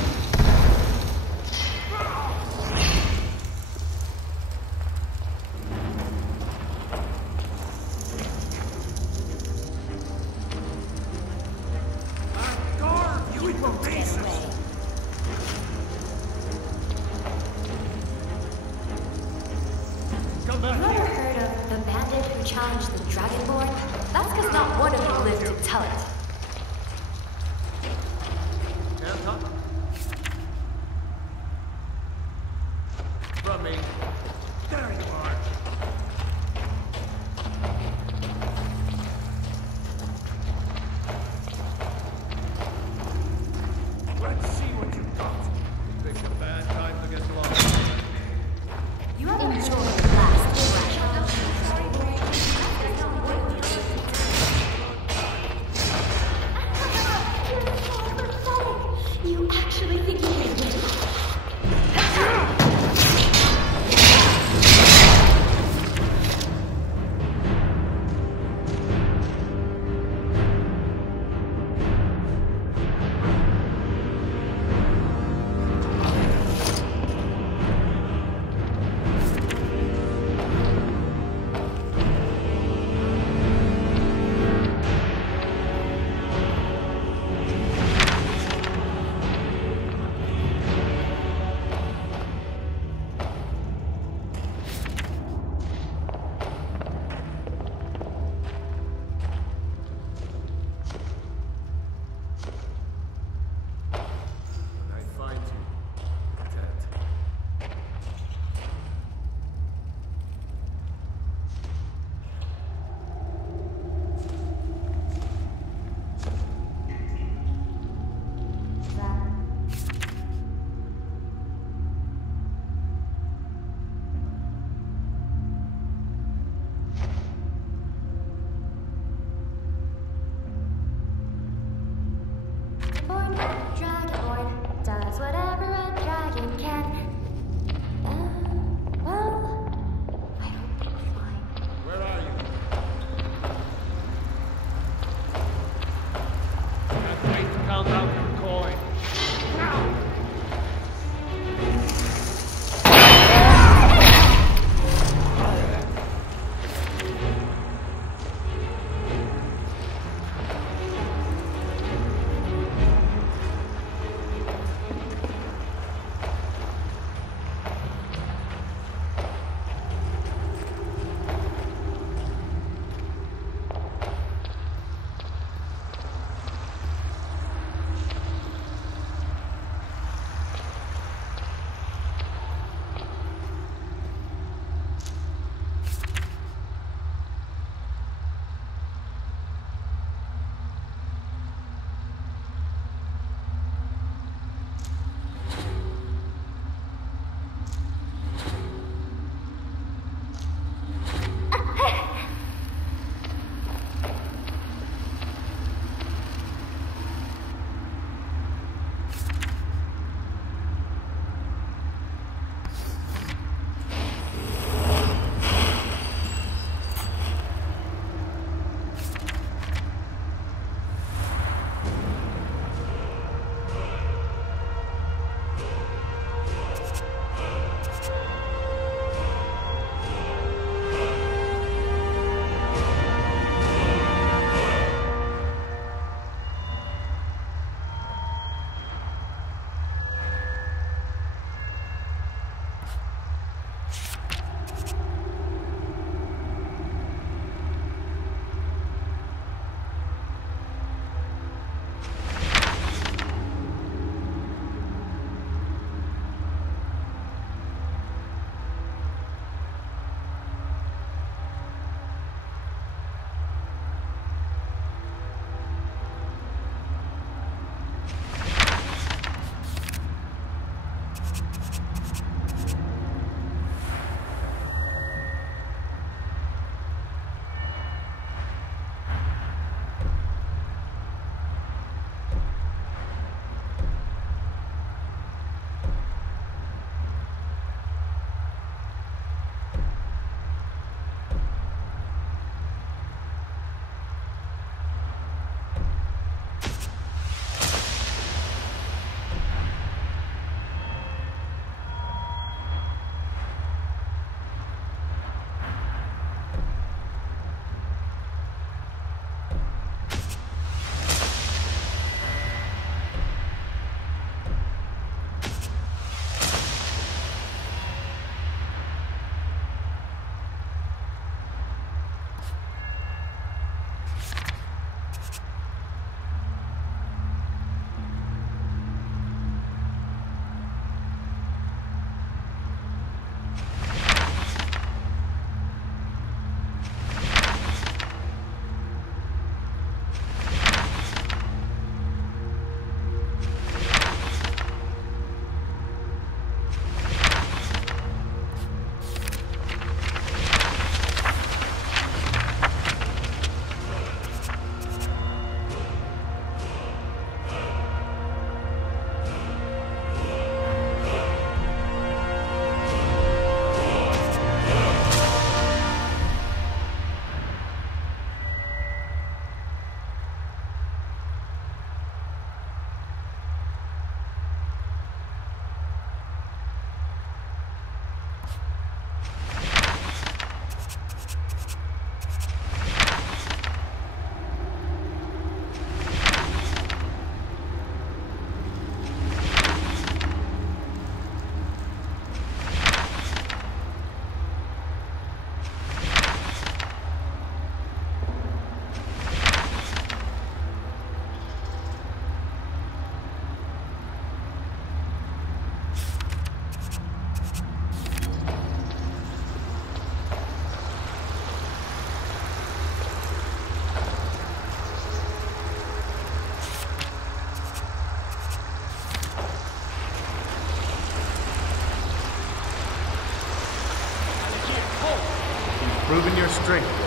proven your strength, boy.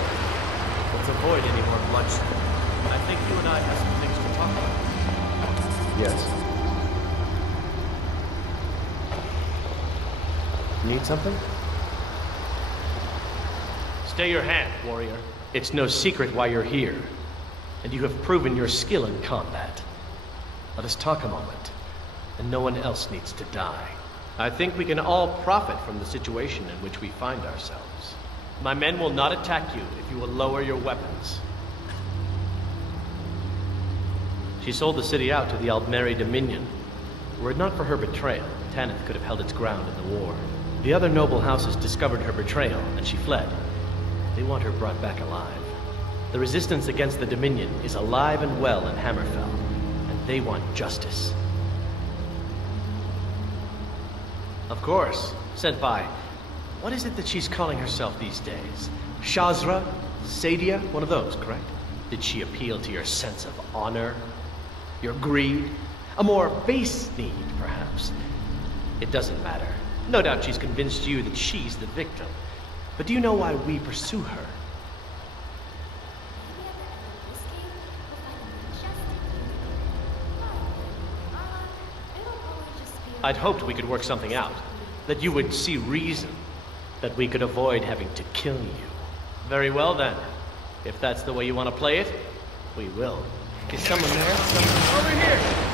Let's avoid any more bloodshed. I think you and I have some things to talk about. Yes. Need something? Stay your hand, warrior. It's no secret why you're here, and you have proven your skill in combat. Let us talk a moment, and no one else needs to die. I think we can all profit from the situation in which we find ourselves. My men will not attack you if you will lower your weapons. She sold the city out to the Aldmeri Dominion. Were it not for her betrayal, Tanith could have held its ground in the war. The other noble houses discovered her betrayal, and she fled. They want her brought back alive. The resistance against the Dominion is alive and well in Hammerfell, and they want justice. Of course, Senpai. What is it that she's calling herself these days? Shazra? Sadia? One of those, correct? Did she appeal to your sense of honor? Your greed? A more base need, perhaps? It doesn't matter. No doubt she's convinced you that she's the victim. But do you know why we pursue her? I'd hoped we could work something out. That you would see reason. That we could avoid having to kill you. Very well then. If that's the way you want to play it, we will. Is someone there? Someone over here!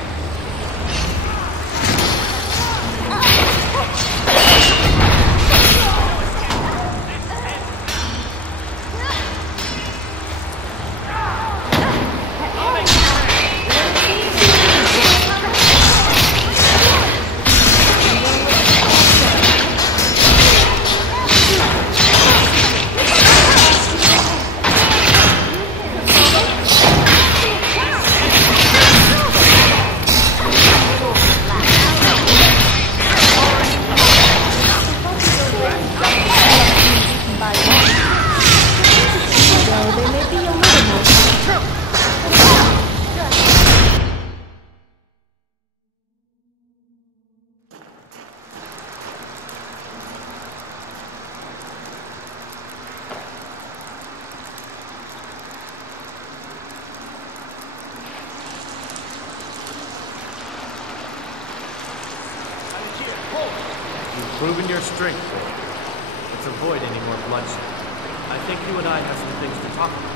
Proven your strength, boy. Let's avoid any more bloodshed. I think you and I have some things to talk about.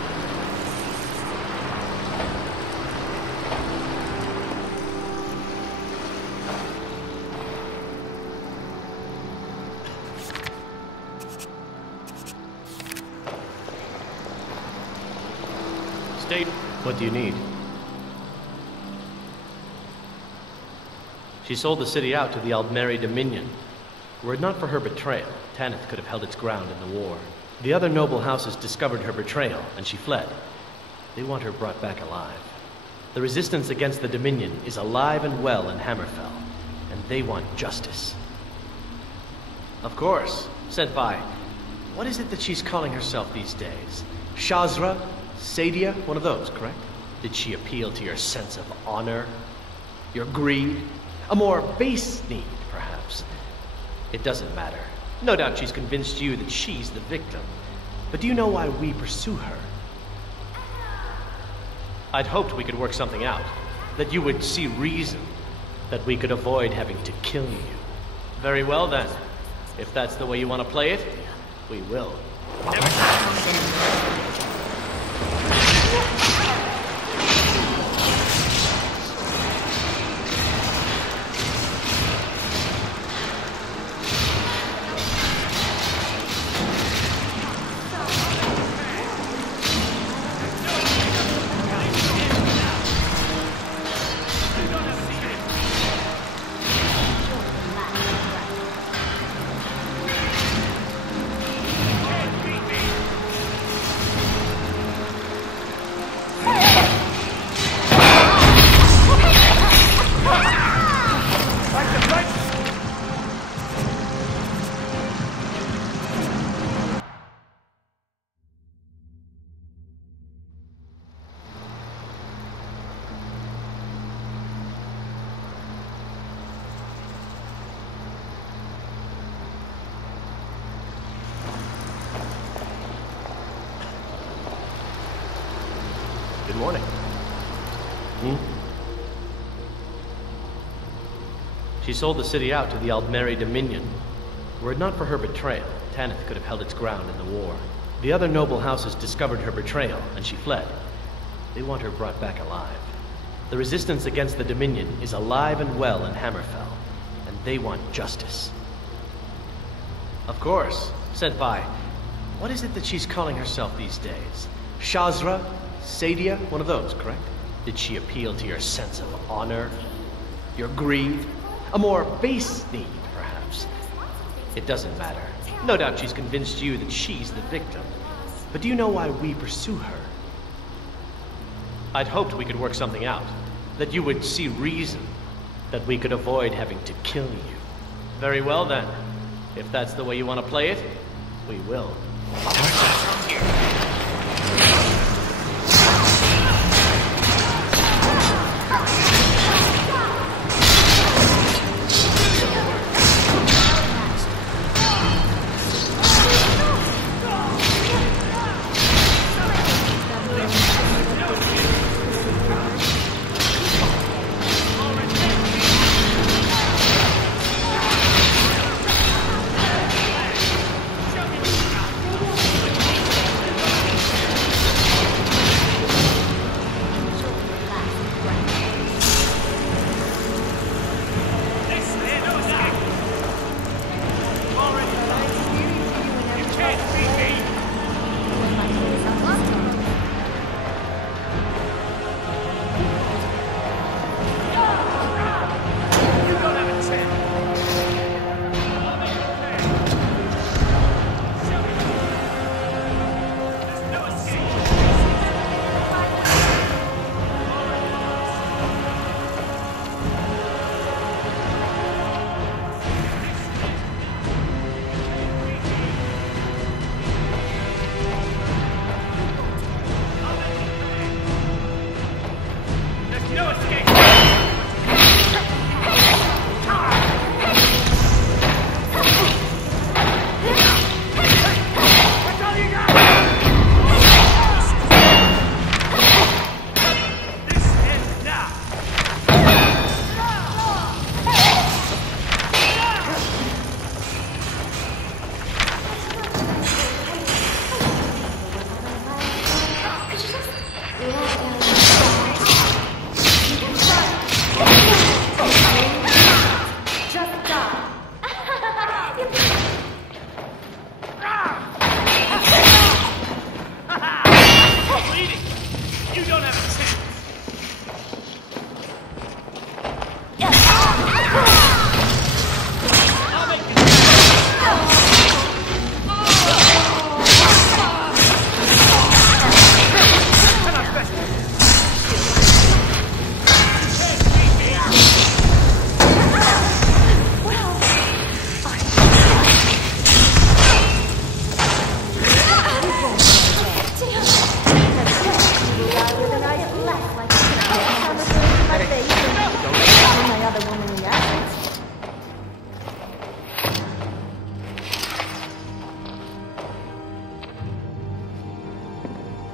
State, what do you need? She sold the city out to the Aldmeri Dominion. Were it not for her betrayal, Tanith could have held its ground in the war. The other noble houses discovered her betrayal, and she fled. They want her brought back alive. The resistance against the Dominion is alive and well in Hammerfell, and they want justice. Of course, Senpai. What is it that she's calling herself these days? Shazra? Sadia? One of those, correct? Did she appeal to your sense of honor? Your greed? A more base need, perhaps? It doesn't matter. No doubt she's convinced you that she's the victim. But do you know why we pursue her? I'd hoped we could work something out. That you would see reason. That we could avoid having to kill you. Very well then. If that's the way you want to play it, we will. Good morning. She sold the city out to the Aldmeri Dominion. Were it not for her betrayal, Tanith could have held its ground in the war. The other noble houses discovered her betrayal, and she fled. They want her brought back alive. The resistance against the Dominion is alive and well in Hammerfell, and they want justice. Of course. Senpai, what is it that she's calling herself these days? Shazra? Sadia? One of those, correct? Did she appeal to your sense of honor? Your greed? A more base need, perhaps? It doesn't matter. No doubt she's convinced you that she's the victim. But do you know why we pursue her? I'd hoped we could work something out. That you would see reason. That we could avoid having to kill you. Very well then. If that's the way you want to play it, we will.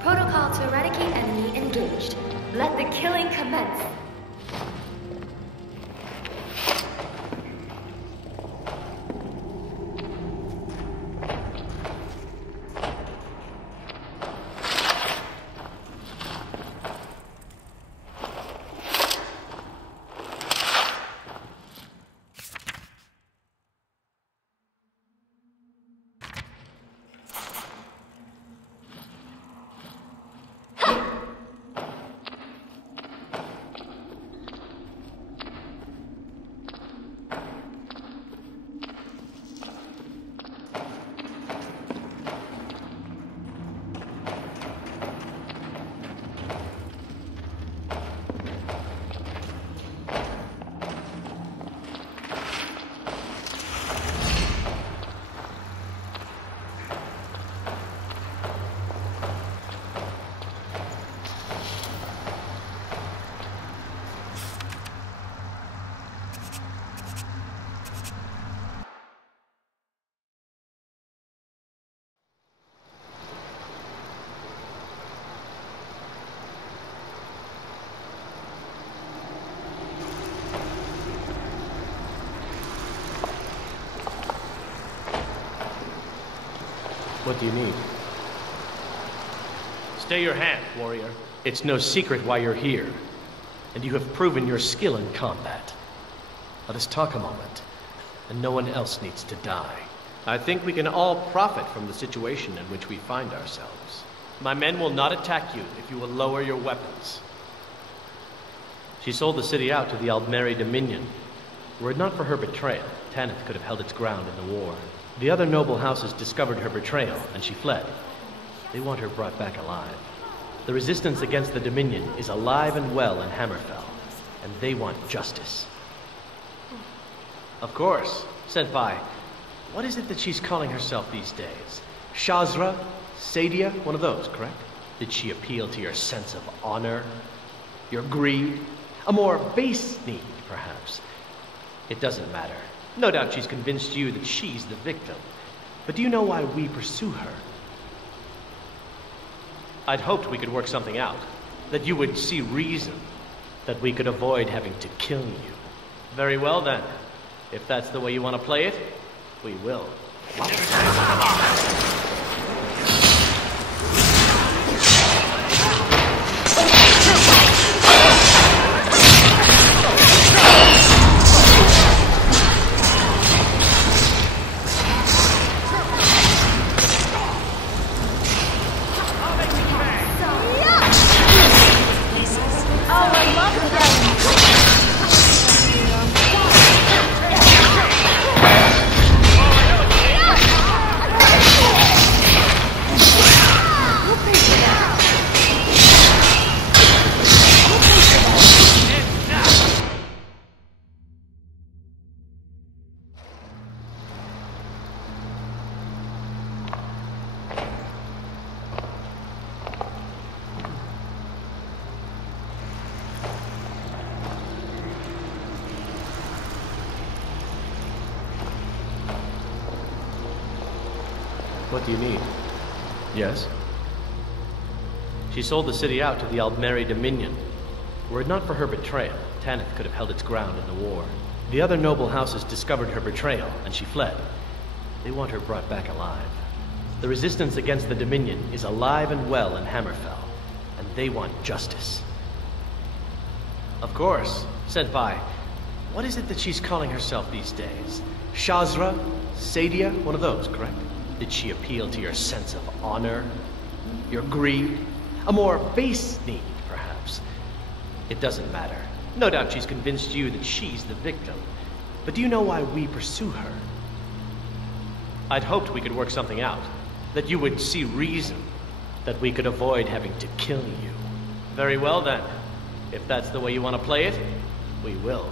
Protocol to eradicate enemy engaged. Let the killing commence. What do you need? Stay your hand, warrior. It's no secret why you're here, and you have proven your skill in combat. Let us talk a moment, and no one else needs to die. I think we can all profit from the situation in which we find ourselves. My men will not attack you if you will lower your weapons. She sold the city out to the Aldmeri Dominion. Were it not for her betrayal, Tanith could have held its ground in the war. The other noble houses discovered her betrayal, and she fled. They want her brought back alive. The resistance against the Dominion is alive and well in Hammerfell, and they want justice. Of course, Senpai. What is it that she's calling herself these days? Shazra? Sadia? One of those, correct? Did she appeal to your sense of honor? Your greed? A more base need, perhaps? It doesn't matter. No doubt she's convinced you that she's the victim. But do you know why we pursue her? I'd hoped we could work something out. That you would see reason. That we could avoid having to kill you. Very well then. If that's the way you want to play it, we will. What do you need? Yes? She sold the city out to the Aldmeri Dominion. Were it not for her betrayal, Tanith could have held its ground in the war. The other noble houses discovered her betrayal, and she fled. They want her brought back alive. The resistance against the Dominion is alive and well in Hammerfell, and they want justice. Of course, Senpai. What is it that she's calling herself these days? Shazra? Sadia? One of those, correct? Did she appeal to your sense of honor? Your greed? A more base need, perhaps? It doesn't matter. No doubt she's convinced you that she's the victim. But do you know why we pursue her? I'd hoped we could work something out. That you would see reason. That we could avoid having to kill you. Very well then. If that's the way you want to play it, we will.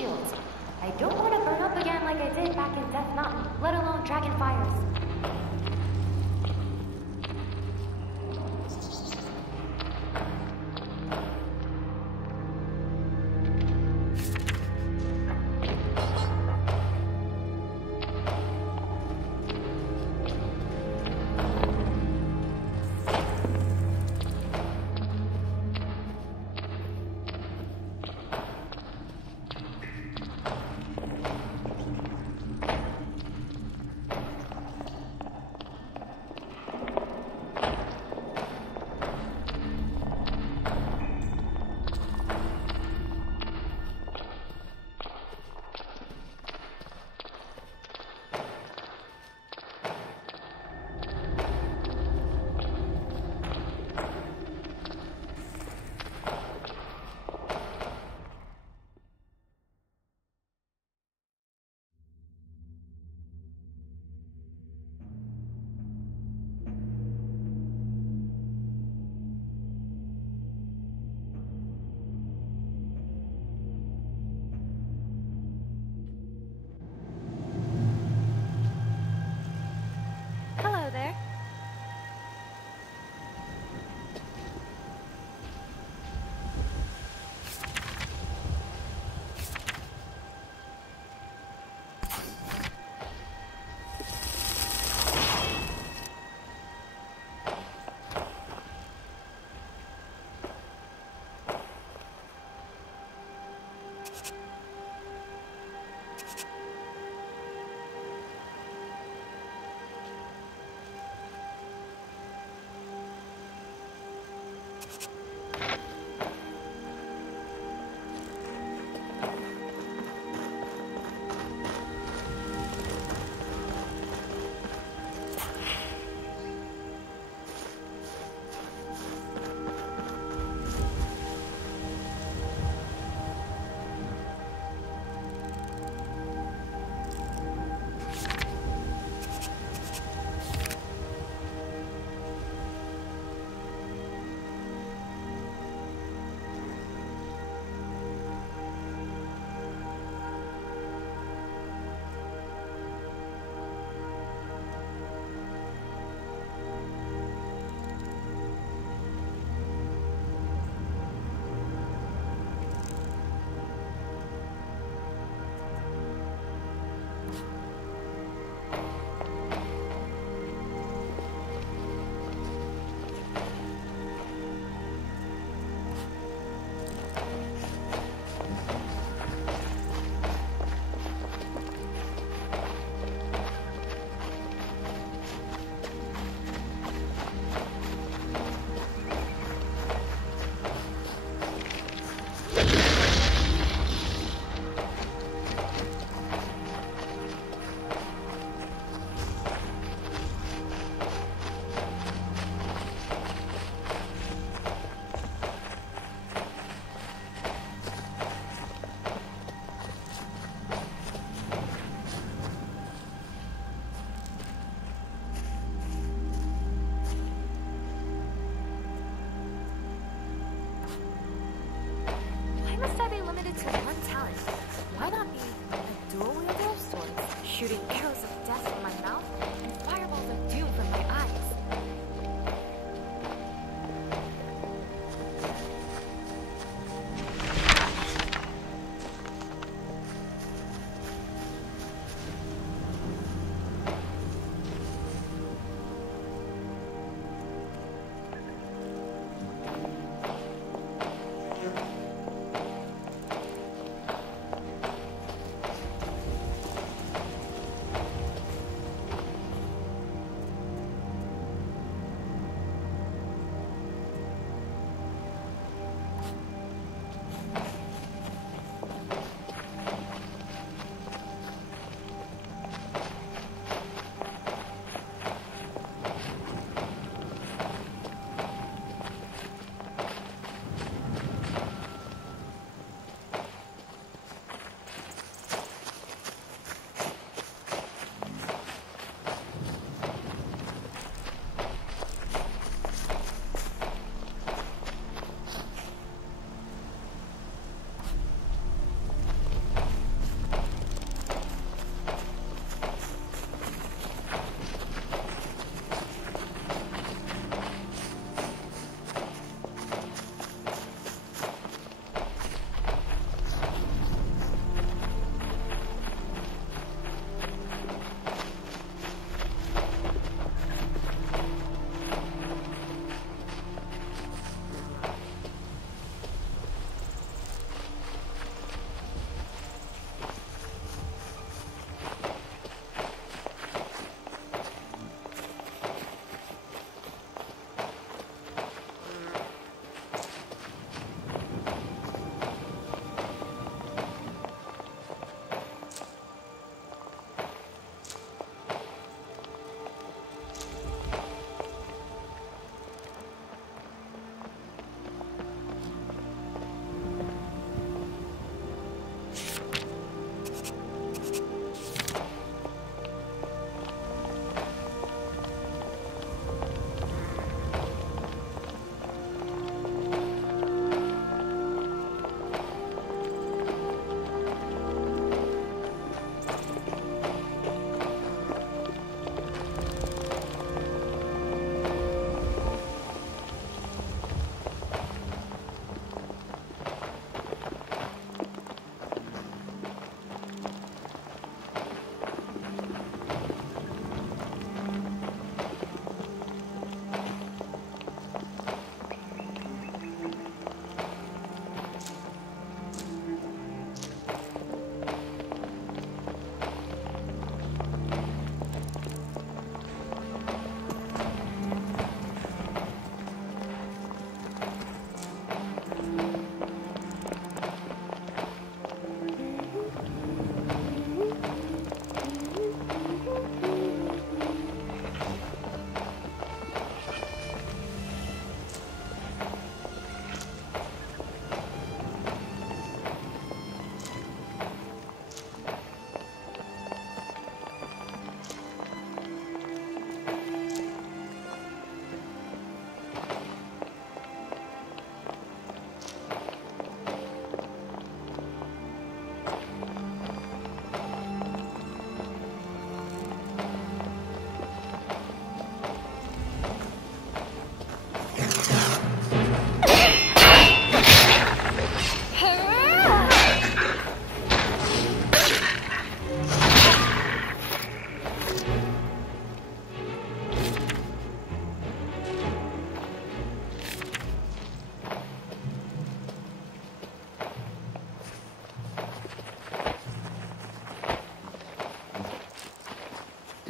shields. I don't want to burn up again like I did back in Death Mountain, let alone Dragon Fires.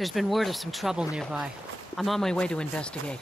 There's been word of some trouble nearby. I'm on my way to investigate.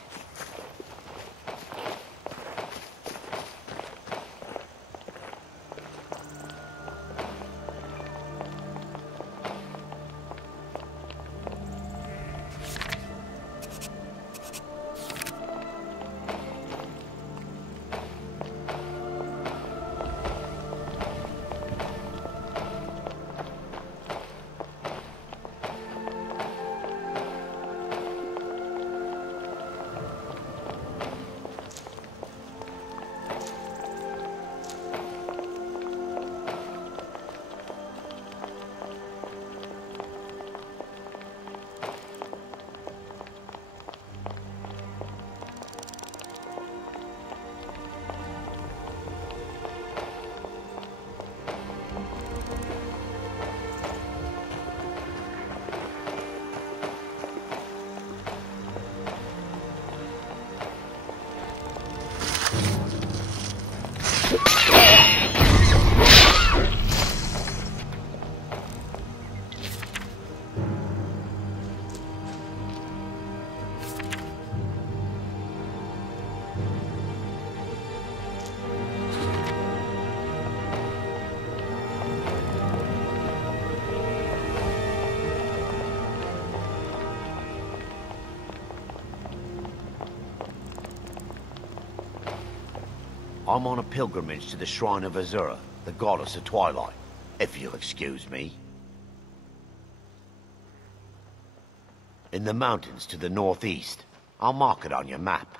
I'm on a pilgrimage to the shrine of Azura, the goddess of twilight, if you'll excuse me. In the mountains to the northeast. I'll mark it on your map.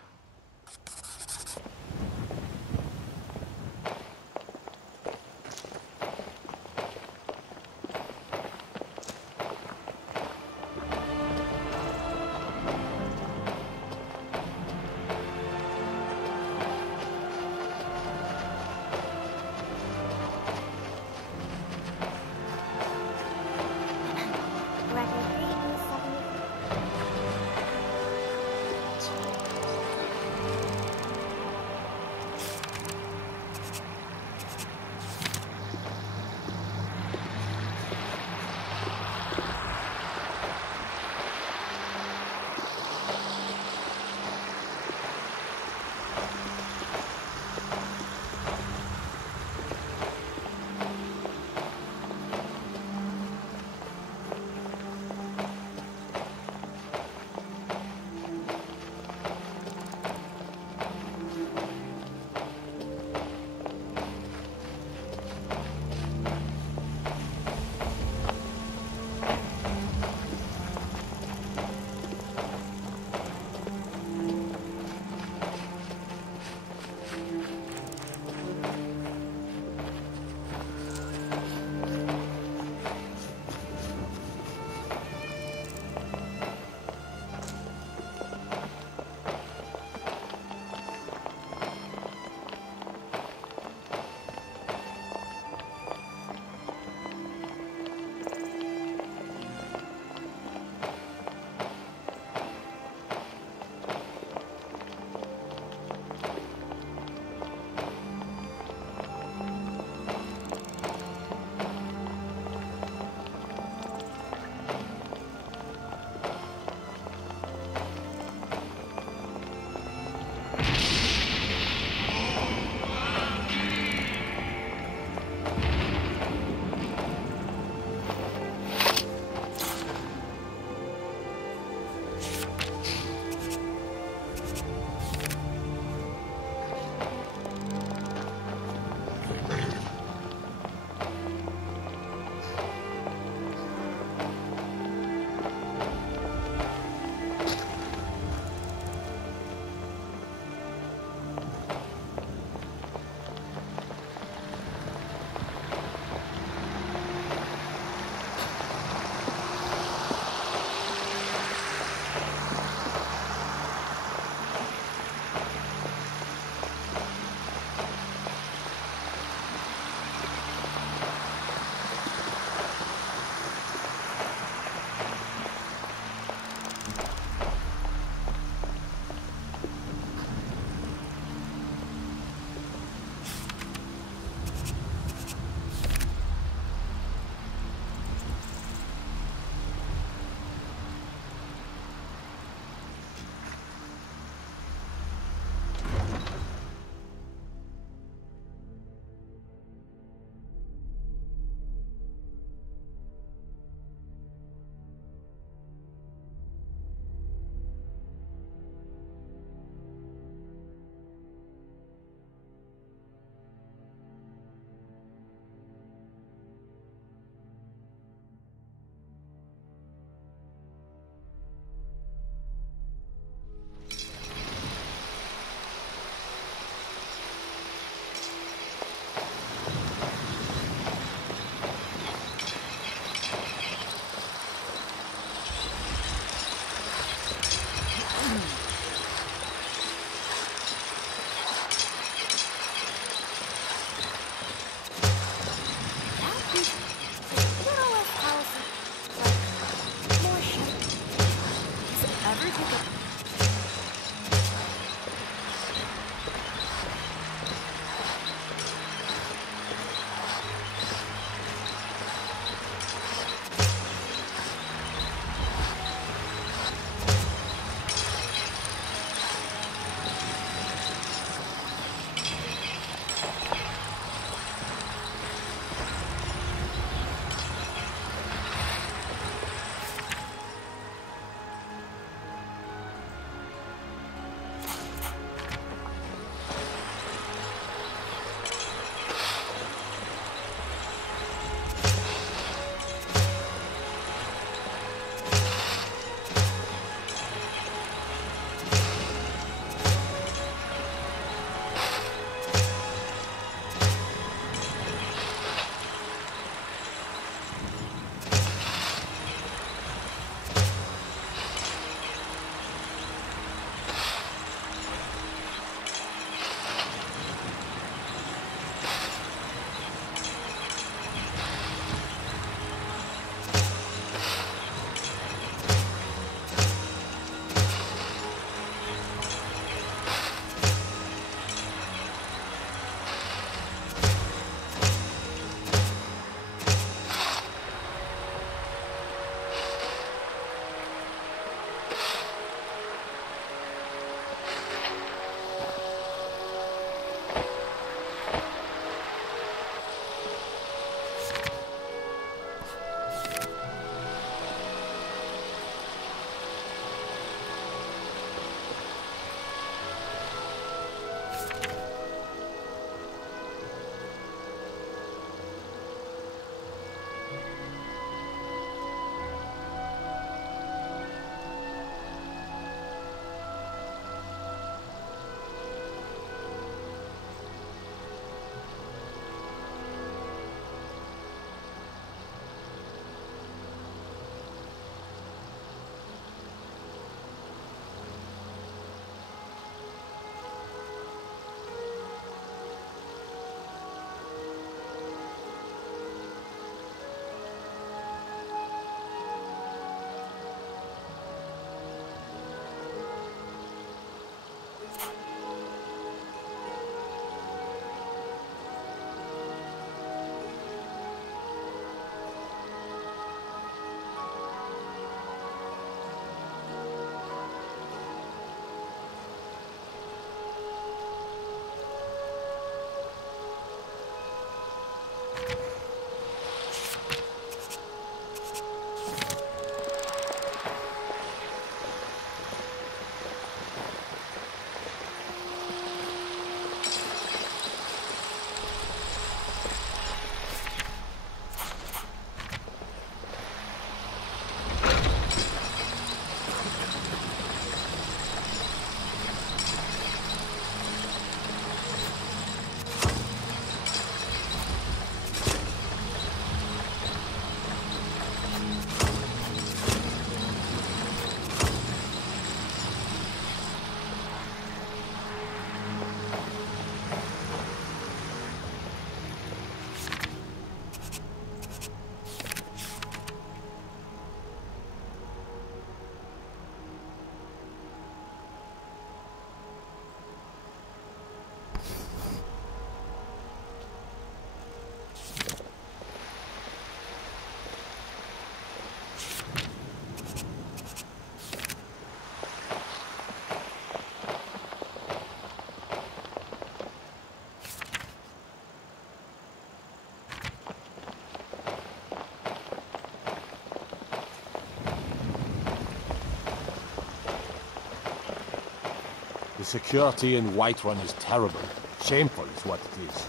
The security in Whiterun is terrible. Shameful is what it is.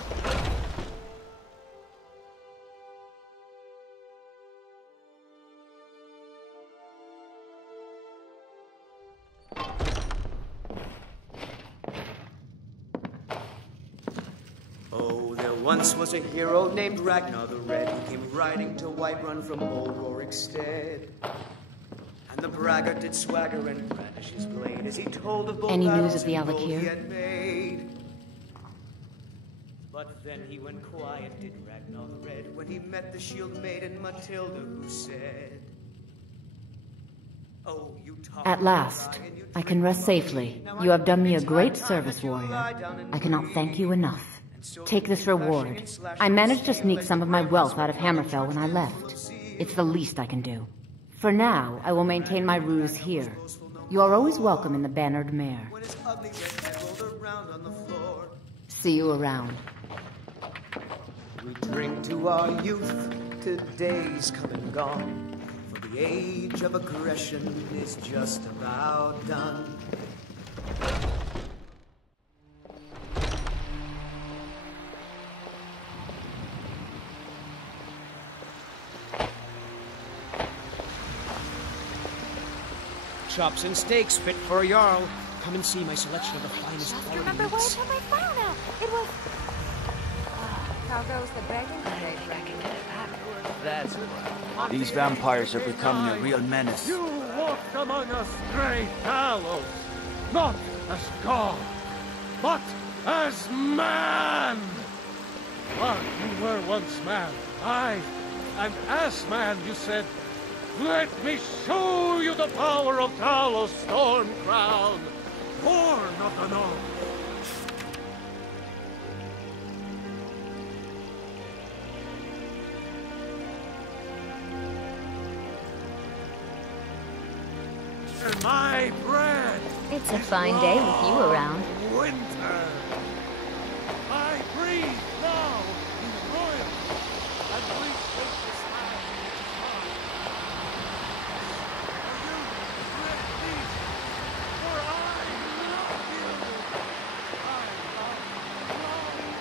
Oh, there once was a hero named Ragnar the Red who came riding to Whiterun from old Rorikstead. And the braggart did swagger and brandish his blade as he told of bold Any news battles of the and gold he Alakir? had made. But then he went quiet, did Ragnar the Red, when he met the shield maiden Matilda, who said, "Oh, you talk At last, I can rest safely. You have done me a great service, warrior. I cannot thank you enough. Take this reward. I managed to sneak some of my wealth out of Hammerfell when I left. It's the least I can do. For now, I will maintain my ruse here. You are always welcome in the Bannered Mare. when his ugly red head rolled around on the floor. See you around. We drink to our youth, to days come and gone, for the age of aggression is just about done. Chops and steaks fit for a Jarl. Come and see my selection of the finest Just quality remember where I meats. put my file now. It was... How goes the begging today, Dragon? That's right. These vampires are becoming a real menace. You walked among us, great Talos, not as God, but as man. But you were once man, aye, and as man you said, "Let me show you the power of Talos Stormcrown, born of the North." And my bread. It's a fine day with you around. Winter. I breathe now in royal, and we take this land which is mine. Are you with me? For I love you. I love you.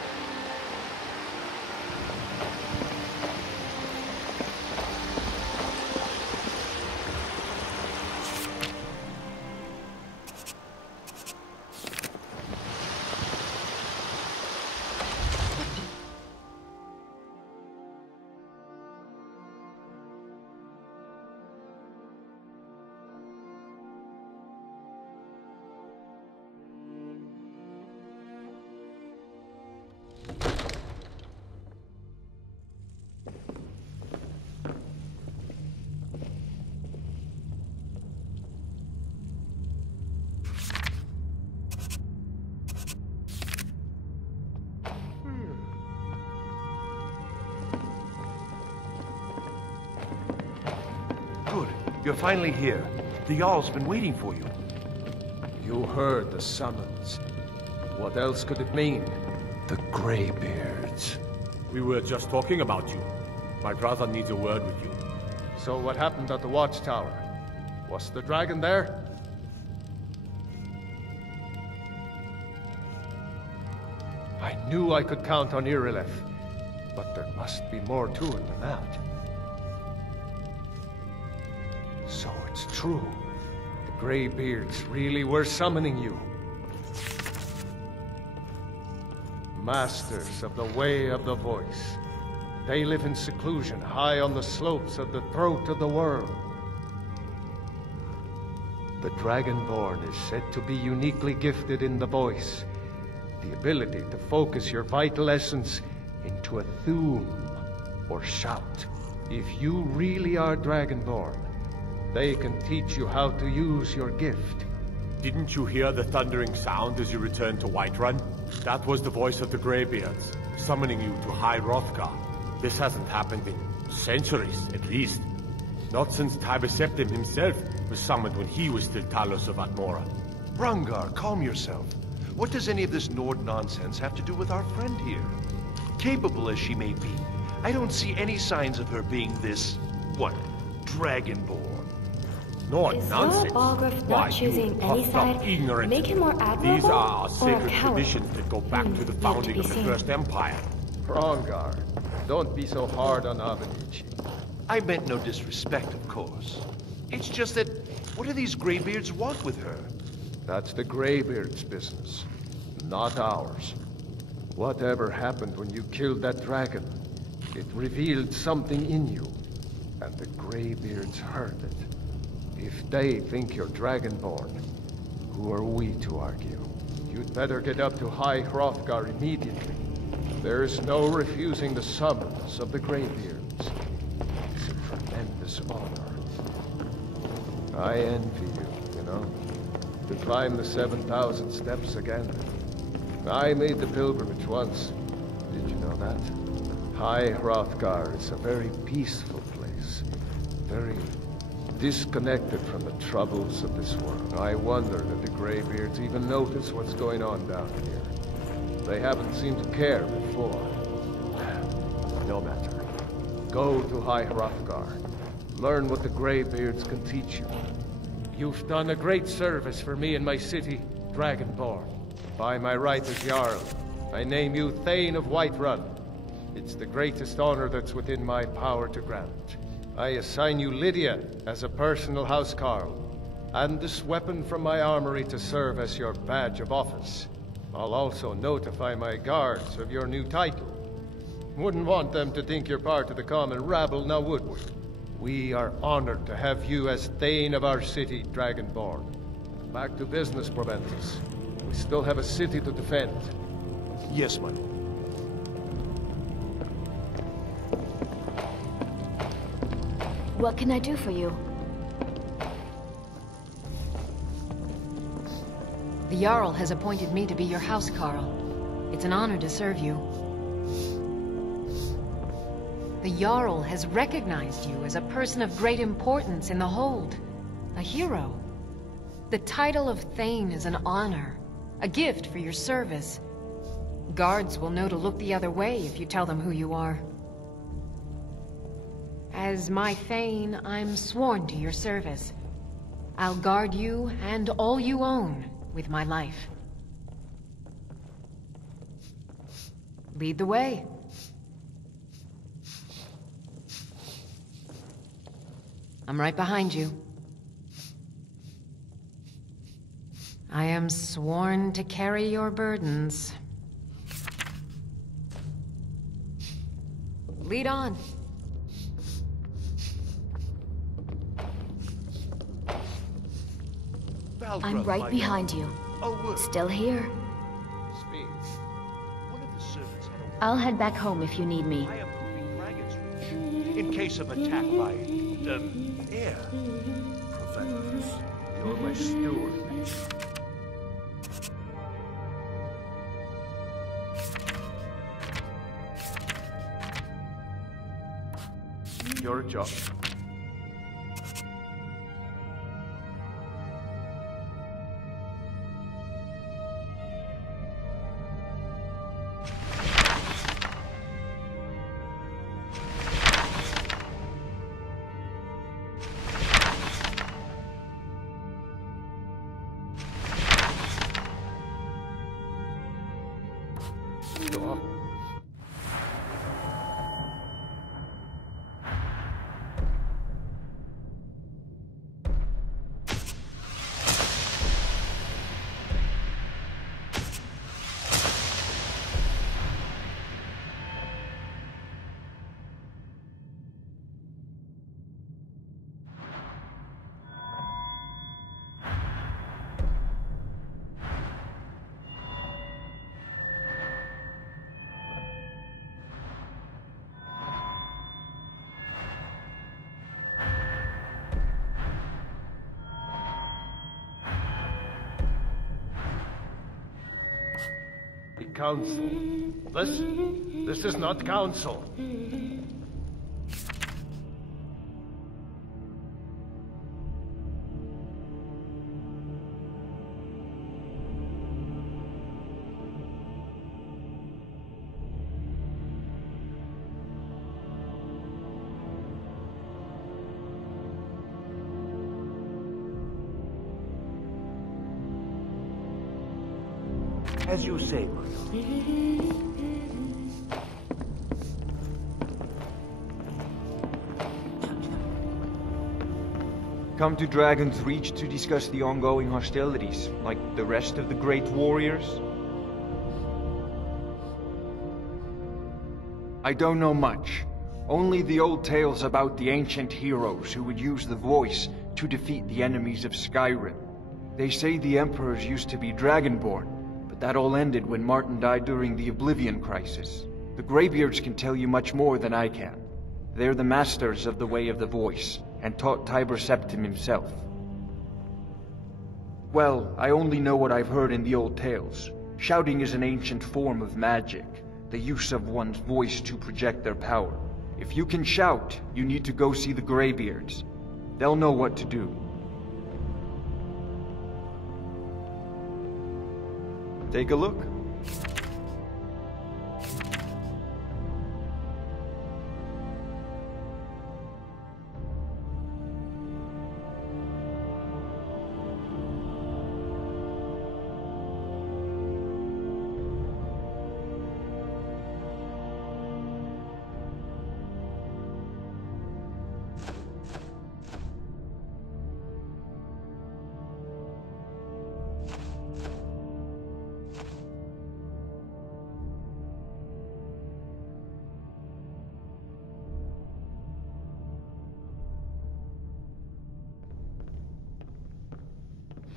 Good. You're finally here. The Jarl's been waiting for you. You heard the summons. What else could it mean? The Greybeards. We were just talking about you. My brother needs a word with you. So what happened at the Watchtower? Was the dragon there? I knew I could count on Irileth, but there must be more to it than that. So it's true. The Greybeards really were summoning you. Masters of the Way of the Voice. They live in seclusion, high on the slopes of the throat of the world. The Dragonborn is said to be uniquely gifted in the voice, the ability to focus your vital essence into a thum, or shout. If you really are Dragonborn, they can teach you how to use your gift. Didn't you hear the thundering sound as you returned to Whiterun? That was the voice of the Greybeards, summoning you to High Hrothgar. This hasn't happened in centuries, at least. Not since Tiber Septim himself was summoned when he was still Talos of Atmora. Rungar, calm yourself. What does any of this Nord nonsense have to do with our friend here? Capable as she may be, I don't see any signs of her being this, what, Dragonborn. No Is nonsense. your Balgruuf Why, not you choosing any puffed up side ignorant. make him more admirable These are our or a sacred coward? traditions that go back to the founding of the First Empire. Rongar, don't be so hard on Avenici. I meant no disrespect, of course. It's just that, what do these Greybeards want with her? That's the Greybeards' business, not ours. Whatever happened when you killed that dragon, it revealed something in you, and the Greybeards heard it. If they think you're Dragonborn, who are we to argue? You'd better get up to High Hrothgar immediately. There's no refusing the summons of the Greybeards. It's a tremendous honor. I envy you, you know, to climb the 7,000 steps again. I made the pilgrimage once. Did you know that? High Hrothgar is a very peaceful place. Very disconnected from the troubles of this world. I wonder that the Greybeards even notice what's going on down here. They haven't seemed to care before. No matter. Go to High Hrothgar. Learn what the Greybeards can teach you. You've done a great service for me and my city, Dragonborn. By my right as Jarl, I name you Thane of Whiterun. It's the greatest honor that's within my power to grant. I assign you Lydia as a personal housecarl, and this weapon from my armory to serve as your badge of office. I'll also notify my guards of your new title. Wouldn't want them to think you're part of the common rabble, now would we? We are honored to have you as Thane of our city, Dragonborn. Back to business, Proventus. We still have a city to defend. Yes, my lord. What can I do for you? The Jarl has appointed me to be your housecarl. It's an honor to serve you. The Jarl has recognized you as a person of great importance in the Hold. A hero. The title of Thane is an honor. A gift for your service. Guards will know to look the other way if you tell them who you are. As my Thane, I'm sworn to your service. I'll guard you and all you own with my life. Lead the way. I'm right behind you. I am sworn to carry your burdens. Lead on. I'm right behind you. Still here. I'll head back home if you need me. I am moving Dragon's Reach in case of attack by, air. Proventus, you're my steward. Your job. Council. This is not council. As you say, my lord. Come to Dragon's Reach to discuss the ongoing hostilities, like the rest of the great warriors? I don't know much. Only the old tales about the ancient heroes who would use the voice to defeat the enemies of Skyrim. They say the emperors used to be dragonborn, but that all ended when Martin died during the Oblivion Crisis. The Greybeards can tell you much more than I can. They're the masters of the way of the voice, and taught Tiber Septim himself. Well, I only know what I've heard in the old tales. Shouting is an ancient form of magic, the use of one's voice to project their power. If you can shout, you need to go see the Greybeards. They'll know what to do. Take a look.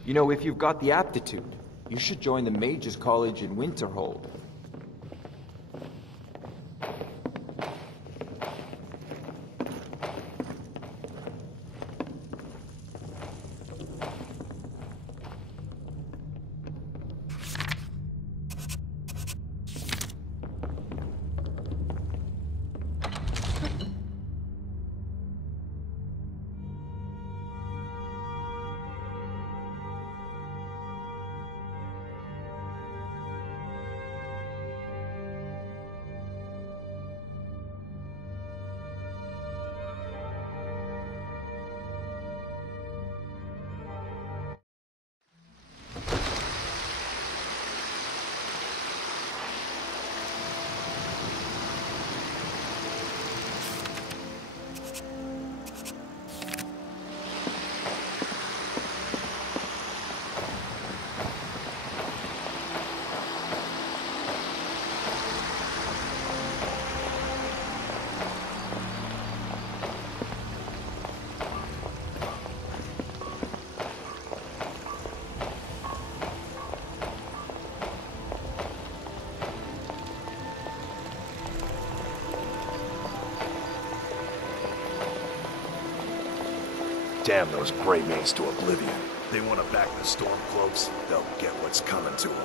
You know, if you've got the aptitude, you should join the Mages College in Winterhold. Damn those gray maids to oblivion. They want to back the Stormcloaks, they'll get what's coming to them.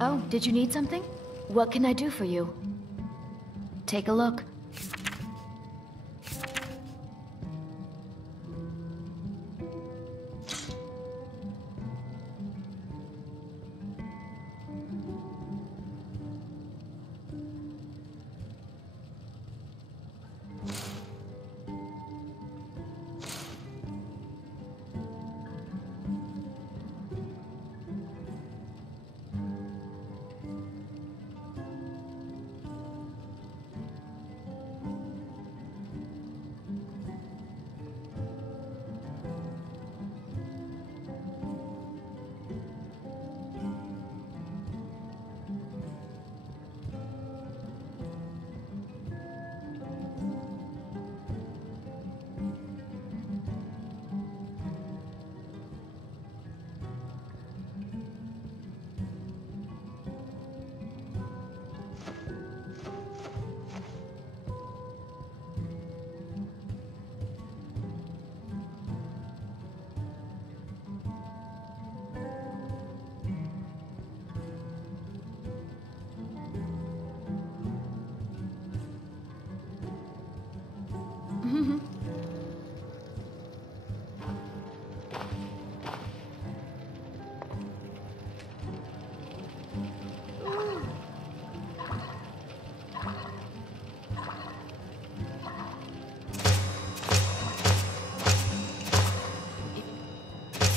Oh, did you need something? What can I do for you? Take a look.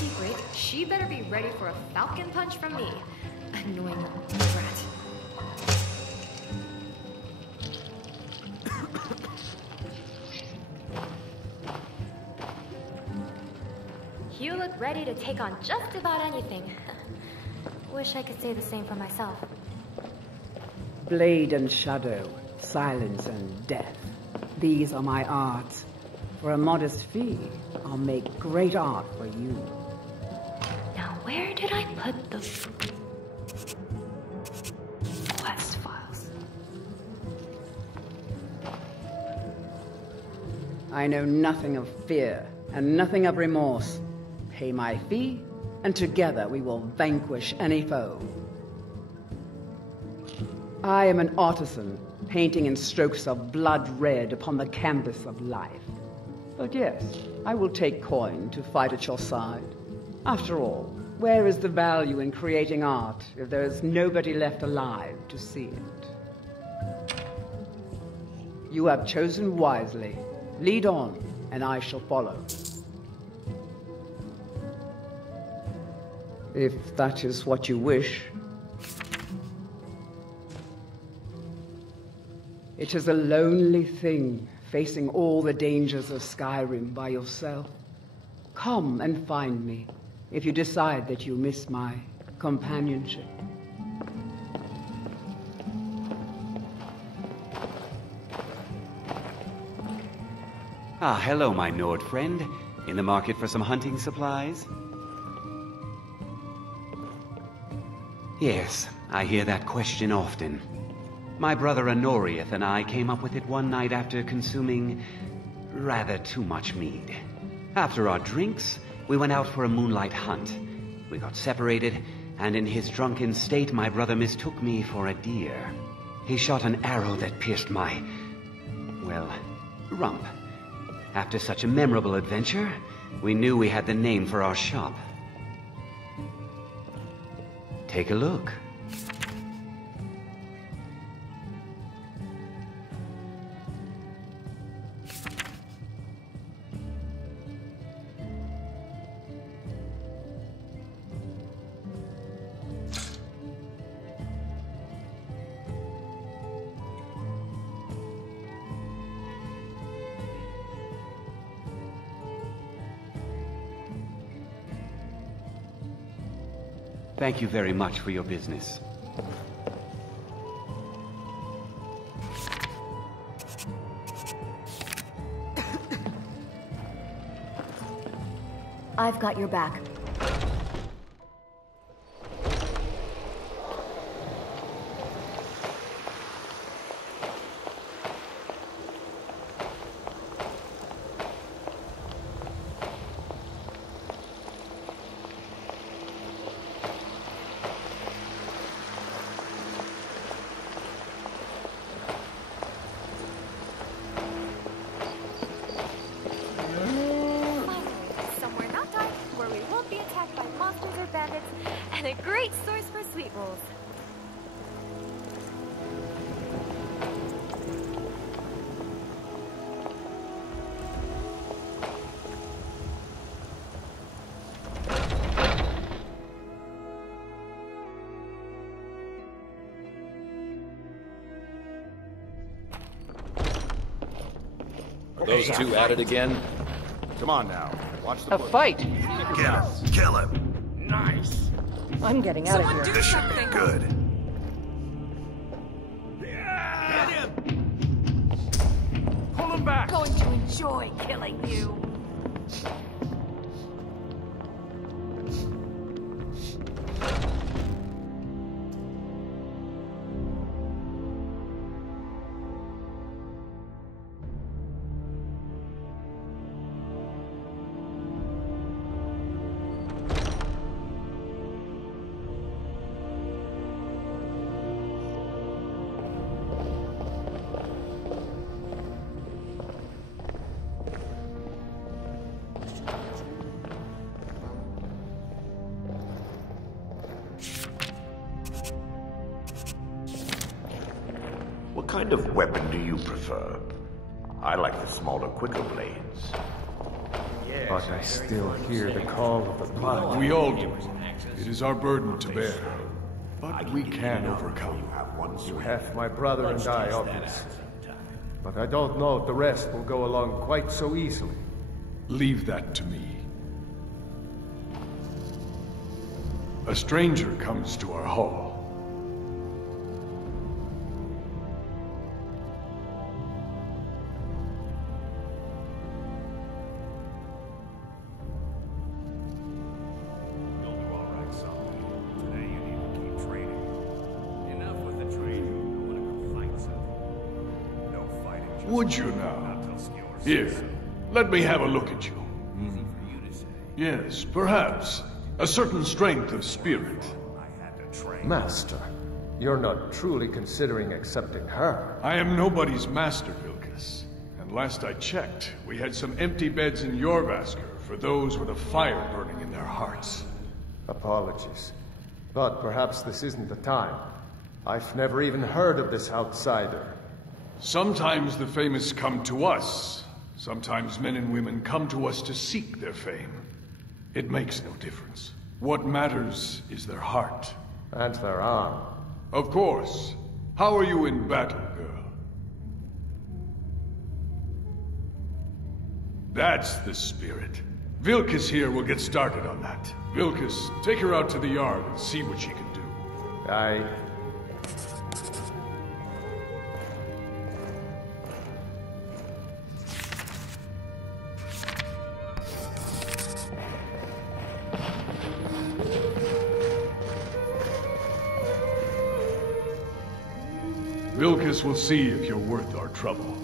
secret, she better be ready for a falcon punch from me. Annoying brat. You look ready to take on just about anything. Wish I could say the same for myself. Blade and shadow, silence and death. These are my arts. For a modest fee, I'll make great art for you. Now where did I put the quest files? I know nothing of fear, and nothing of remorse. Pay my fee, and together we will vanquish any foe. I am an artisan, painting in strokes of blood red upon the canvas of life. But yes, I will take coin to fight at your side. After all, where is the value in creating art if there is nobody left alive to see it? You have chosen wisely. Lead on, and I shall follow. If that is what you wish. It is a lonely thing, facing all the dangers of Skyrim by yourself. Come and find me, if you decide that you miss my companionship. Ah, hello, my Nord friend. In the market for some hunting supplies? Yes, I hear that question often. My brother Honorius and I came up with it one night after consuming rather too much mead. After our drinks, we went out for a moonlight hunt. We got separated, and in his drunken state, my brother mistook me for a deer. He shot an arrow that pierced my, well, rump. After such a memorable adventure, we knew we had the name for our shop. Take a look. Thank you very much for your business. I've got your back. Those two at it again? Come on now. Watch the fight! Get him! Kill him! Nice! I'm getting out of here. This should be good. Get him! Pull him back! Going to enjoy killing you. What kind of weapon do you prefer? I like the smaller, quicker blades. Yeah. but I still hear the call of the blood. We all do. It is our burden to bear. But we can overcome. You have my brother and I, obviously. But I don't know if the rest will go along quite so easily. Leave that to me. A stranger comes to our hall. Would you now? Here, let me have a look at you. Yes, perhaps. A certain strength of spirit. Master, you're not truly considering accepting her. I am nobody's master, Vilkas. And last I checked, we had some empty beds in Jorvaskr for those with a fire burning in their hearts. Apologies. But perhaps this isn't the time. I've never even heard of this outsider. Sometimes the famous come to us. Sometimes men and women come to us to seek their fame. It makes no difference. What matters is their heart. And their arm. Of course. How are you in battle, girl? That's the spirit. Vilkas here will get started on that. Vilkas, take her out to the yard and see what she can do. Aye. Vilkas will see if you're worth our trouble.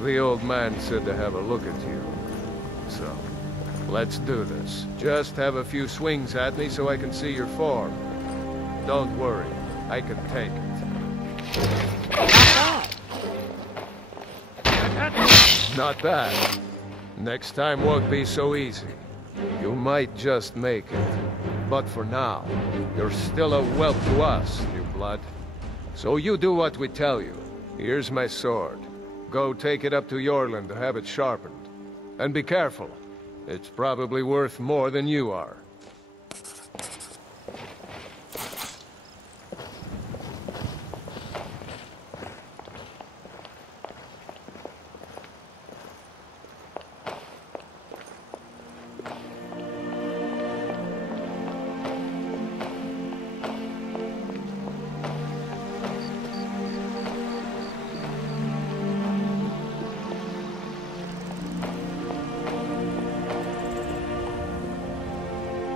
The old man said to have a look at you. So, let's do this. Just have a few swings at me so I can see your form. Don't worry, I can take it. Not bad. Next time won't be so easy. You might just make it. But for now, you're still a whelp to us, new blood. So you do what we tell you. Here's my sword. Go take it up to Yorland to have it sharpened. And be careful. It's probably worth more than you are.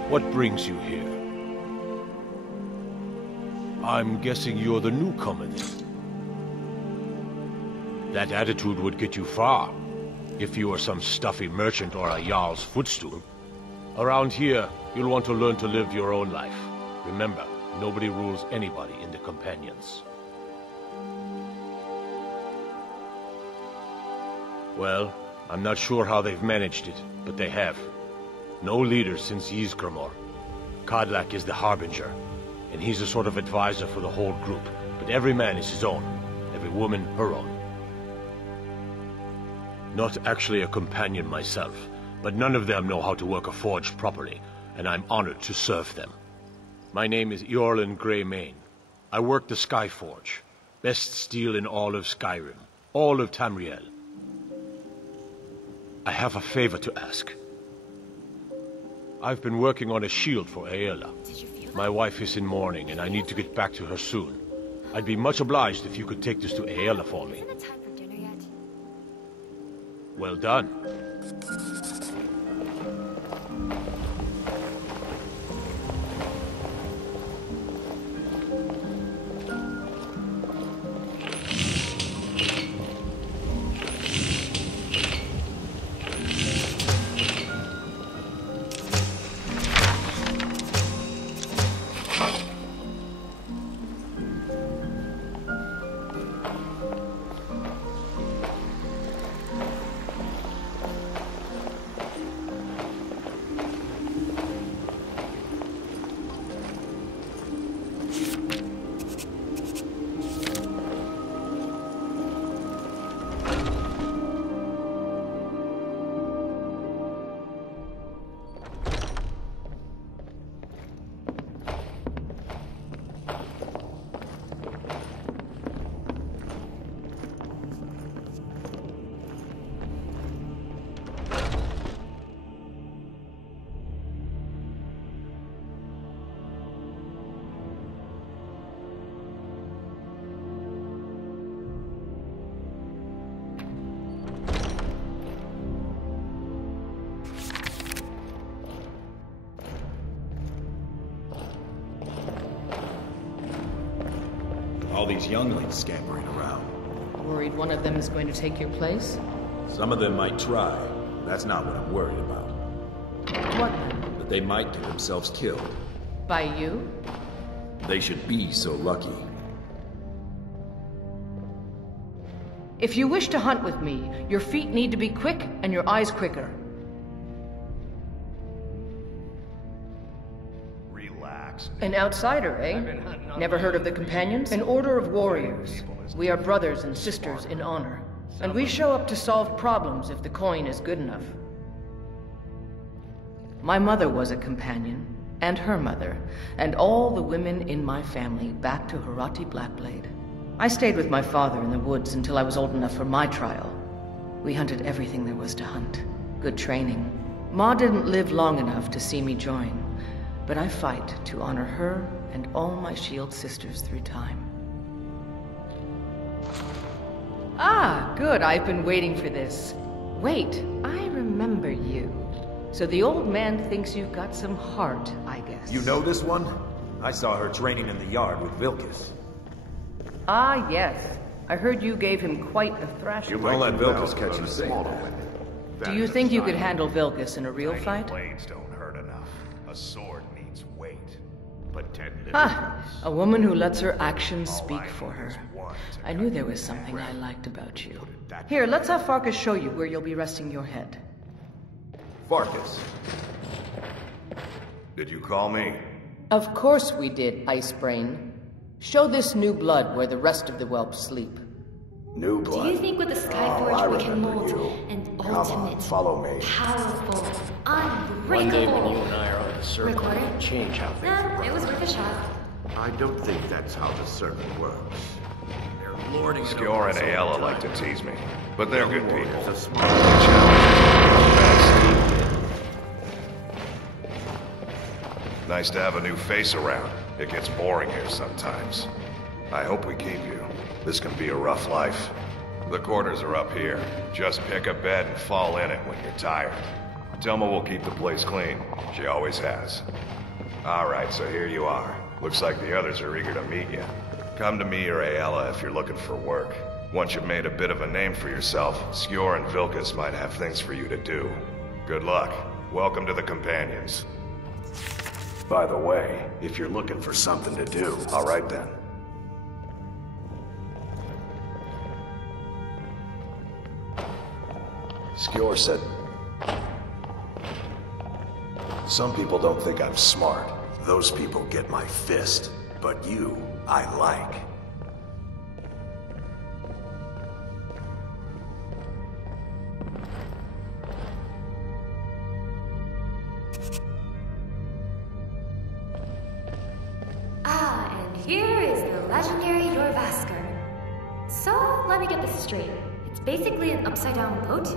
What brings you here? I'm guessing you're the newcomer then. That attitude would get you far, if you were some stuffy merchant or a Jarl's footstool. Around here, you'll want to learn to live your own life. Remember, nobody rules anybody in the Companions. Well, I'm not sure how they've managed it, but they have. No leader since Ysgramor. Kodlak is the Harbinger, and he's a sort of advisor for the whole group, but every man is his own, every woman her own. Not actually a companion myself, but none of them know how to work a forge properly, and I'm honored to serve them. My name is Eorlin Greymane. I work the Skyforge, best steel in all of Skyrim, all of Tamriel. I have a favor to ask. I've been working on a shield for Aela. My wife is in mourning, and I need to get back to her soon. I'd be much obliged if you could take this to Aela for me. Well done. All these younglings scampering around. Worried one of them is going to take your place? Some of them might try. That's not what I'm worried about. What? That they might get themselves killed. By you? They should be so lucky. If you wish to hunt with me, your feet need to be quick and your eyes quicker. An outsider, eh? Never heard of the Companions? An order of warriors. We are brothers and sisters in honor. And we show up to solve problems if the coin is good enough. My mother was a companion, and her mother, and all the women in my family back to Harati Blackblade. I stayed with my father in the woods until I was old enough for my trial. We hunted everything there was to hunt. Good training. Ma didn't live long enough to see me join. But I fight to honor her and all my shield sisters through time. Ah, good. I've been waiting for this. Wait, I remember you. So the old man thinks you've got some heart, I guess. You know this one? I saw her training in the yard with Vilkas. Ah, yes. I heard you gave him quite a thrashing. Don't let Vilkas catch you saying that. Do you think you could handle Vilkas in a real fight? Blades don't hurt enough. A sword needs weight. But 10 little A woman who lets her actions speak for her. I knew there was something I liked about you. Here, let's have Farkas show you where you'll be resting your head. Farkas. Did you call me? Of course we did, Icebrain. Show this new blood where the rest of the whelps sleep. New blood? Do you think with the Skyforge we can mold an ultimate, follow me. powerful, One day when you unbreakable and I are in the circle, recorder? it'll change how things Nah, it was worth a shot. I don't think that's how the circle works. They're lording it Skjor and over us all Aela the like to time. tease me, but they're good people. It's a They challenge me. Nice to have a new face around. It gets boring here sometimes. I hope we keep you. This can be a rough life. The quarters are up here. Just pick a bed and fall in it when you're tired. Telma will keep the place clean. She always has. Alright, so here you are. Looks like the others are eager to meet you. Come to me or Aela if you're looking for work. Once you've made a bit of a name for yourself, Skjor and Vilkas might have things for you to do. Good luck. Welcome to the Companions. By the way, if you're looking for something to do, alright then. Skjor said... Some people don't think I'm smart. Those people get my fist. But you, I like. Ah, and here is the legendary Jorvaskr. So, let me get this straight. It's basically an upside-down boat?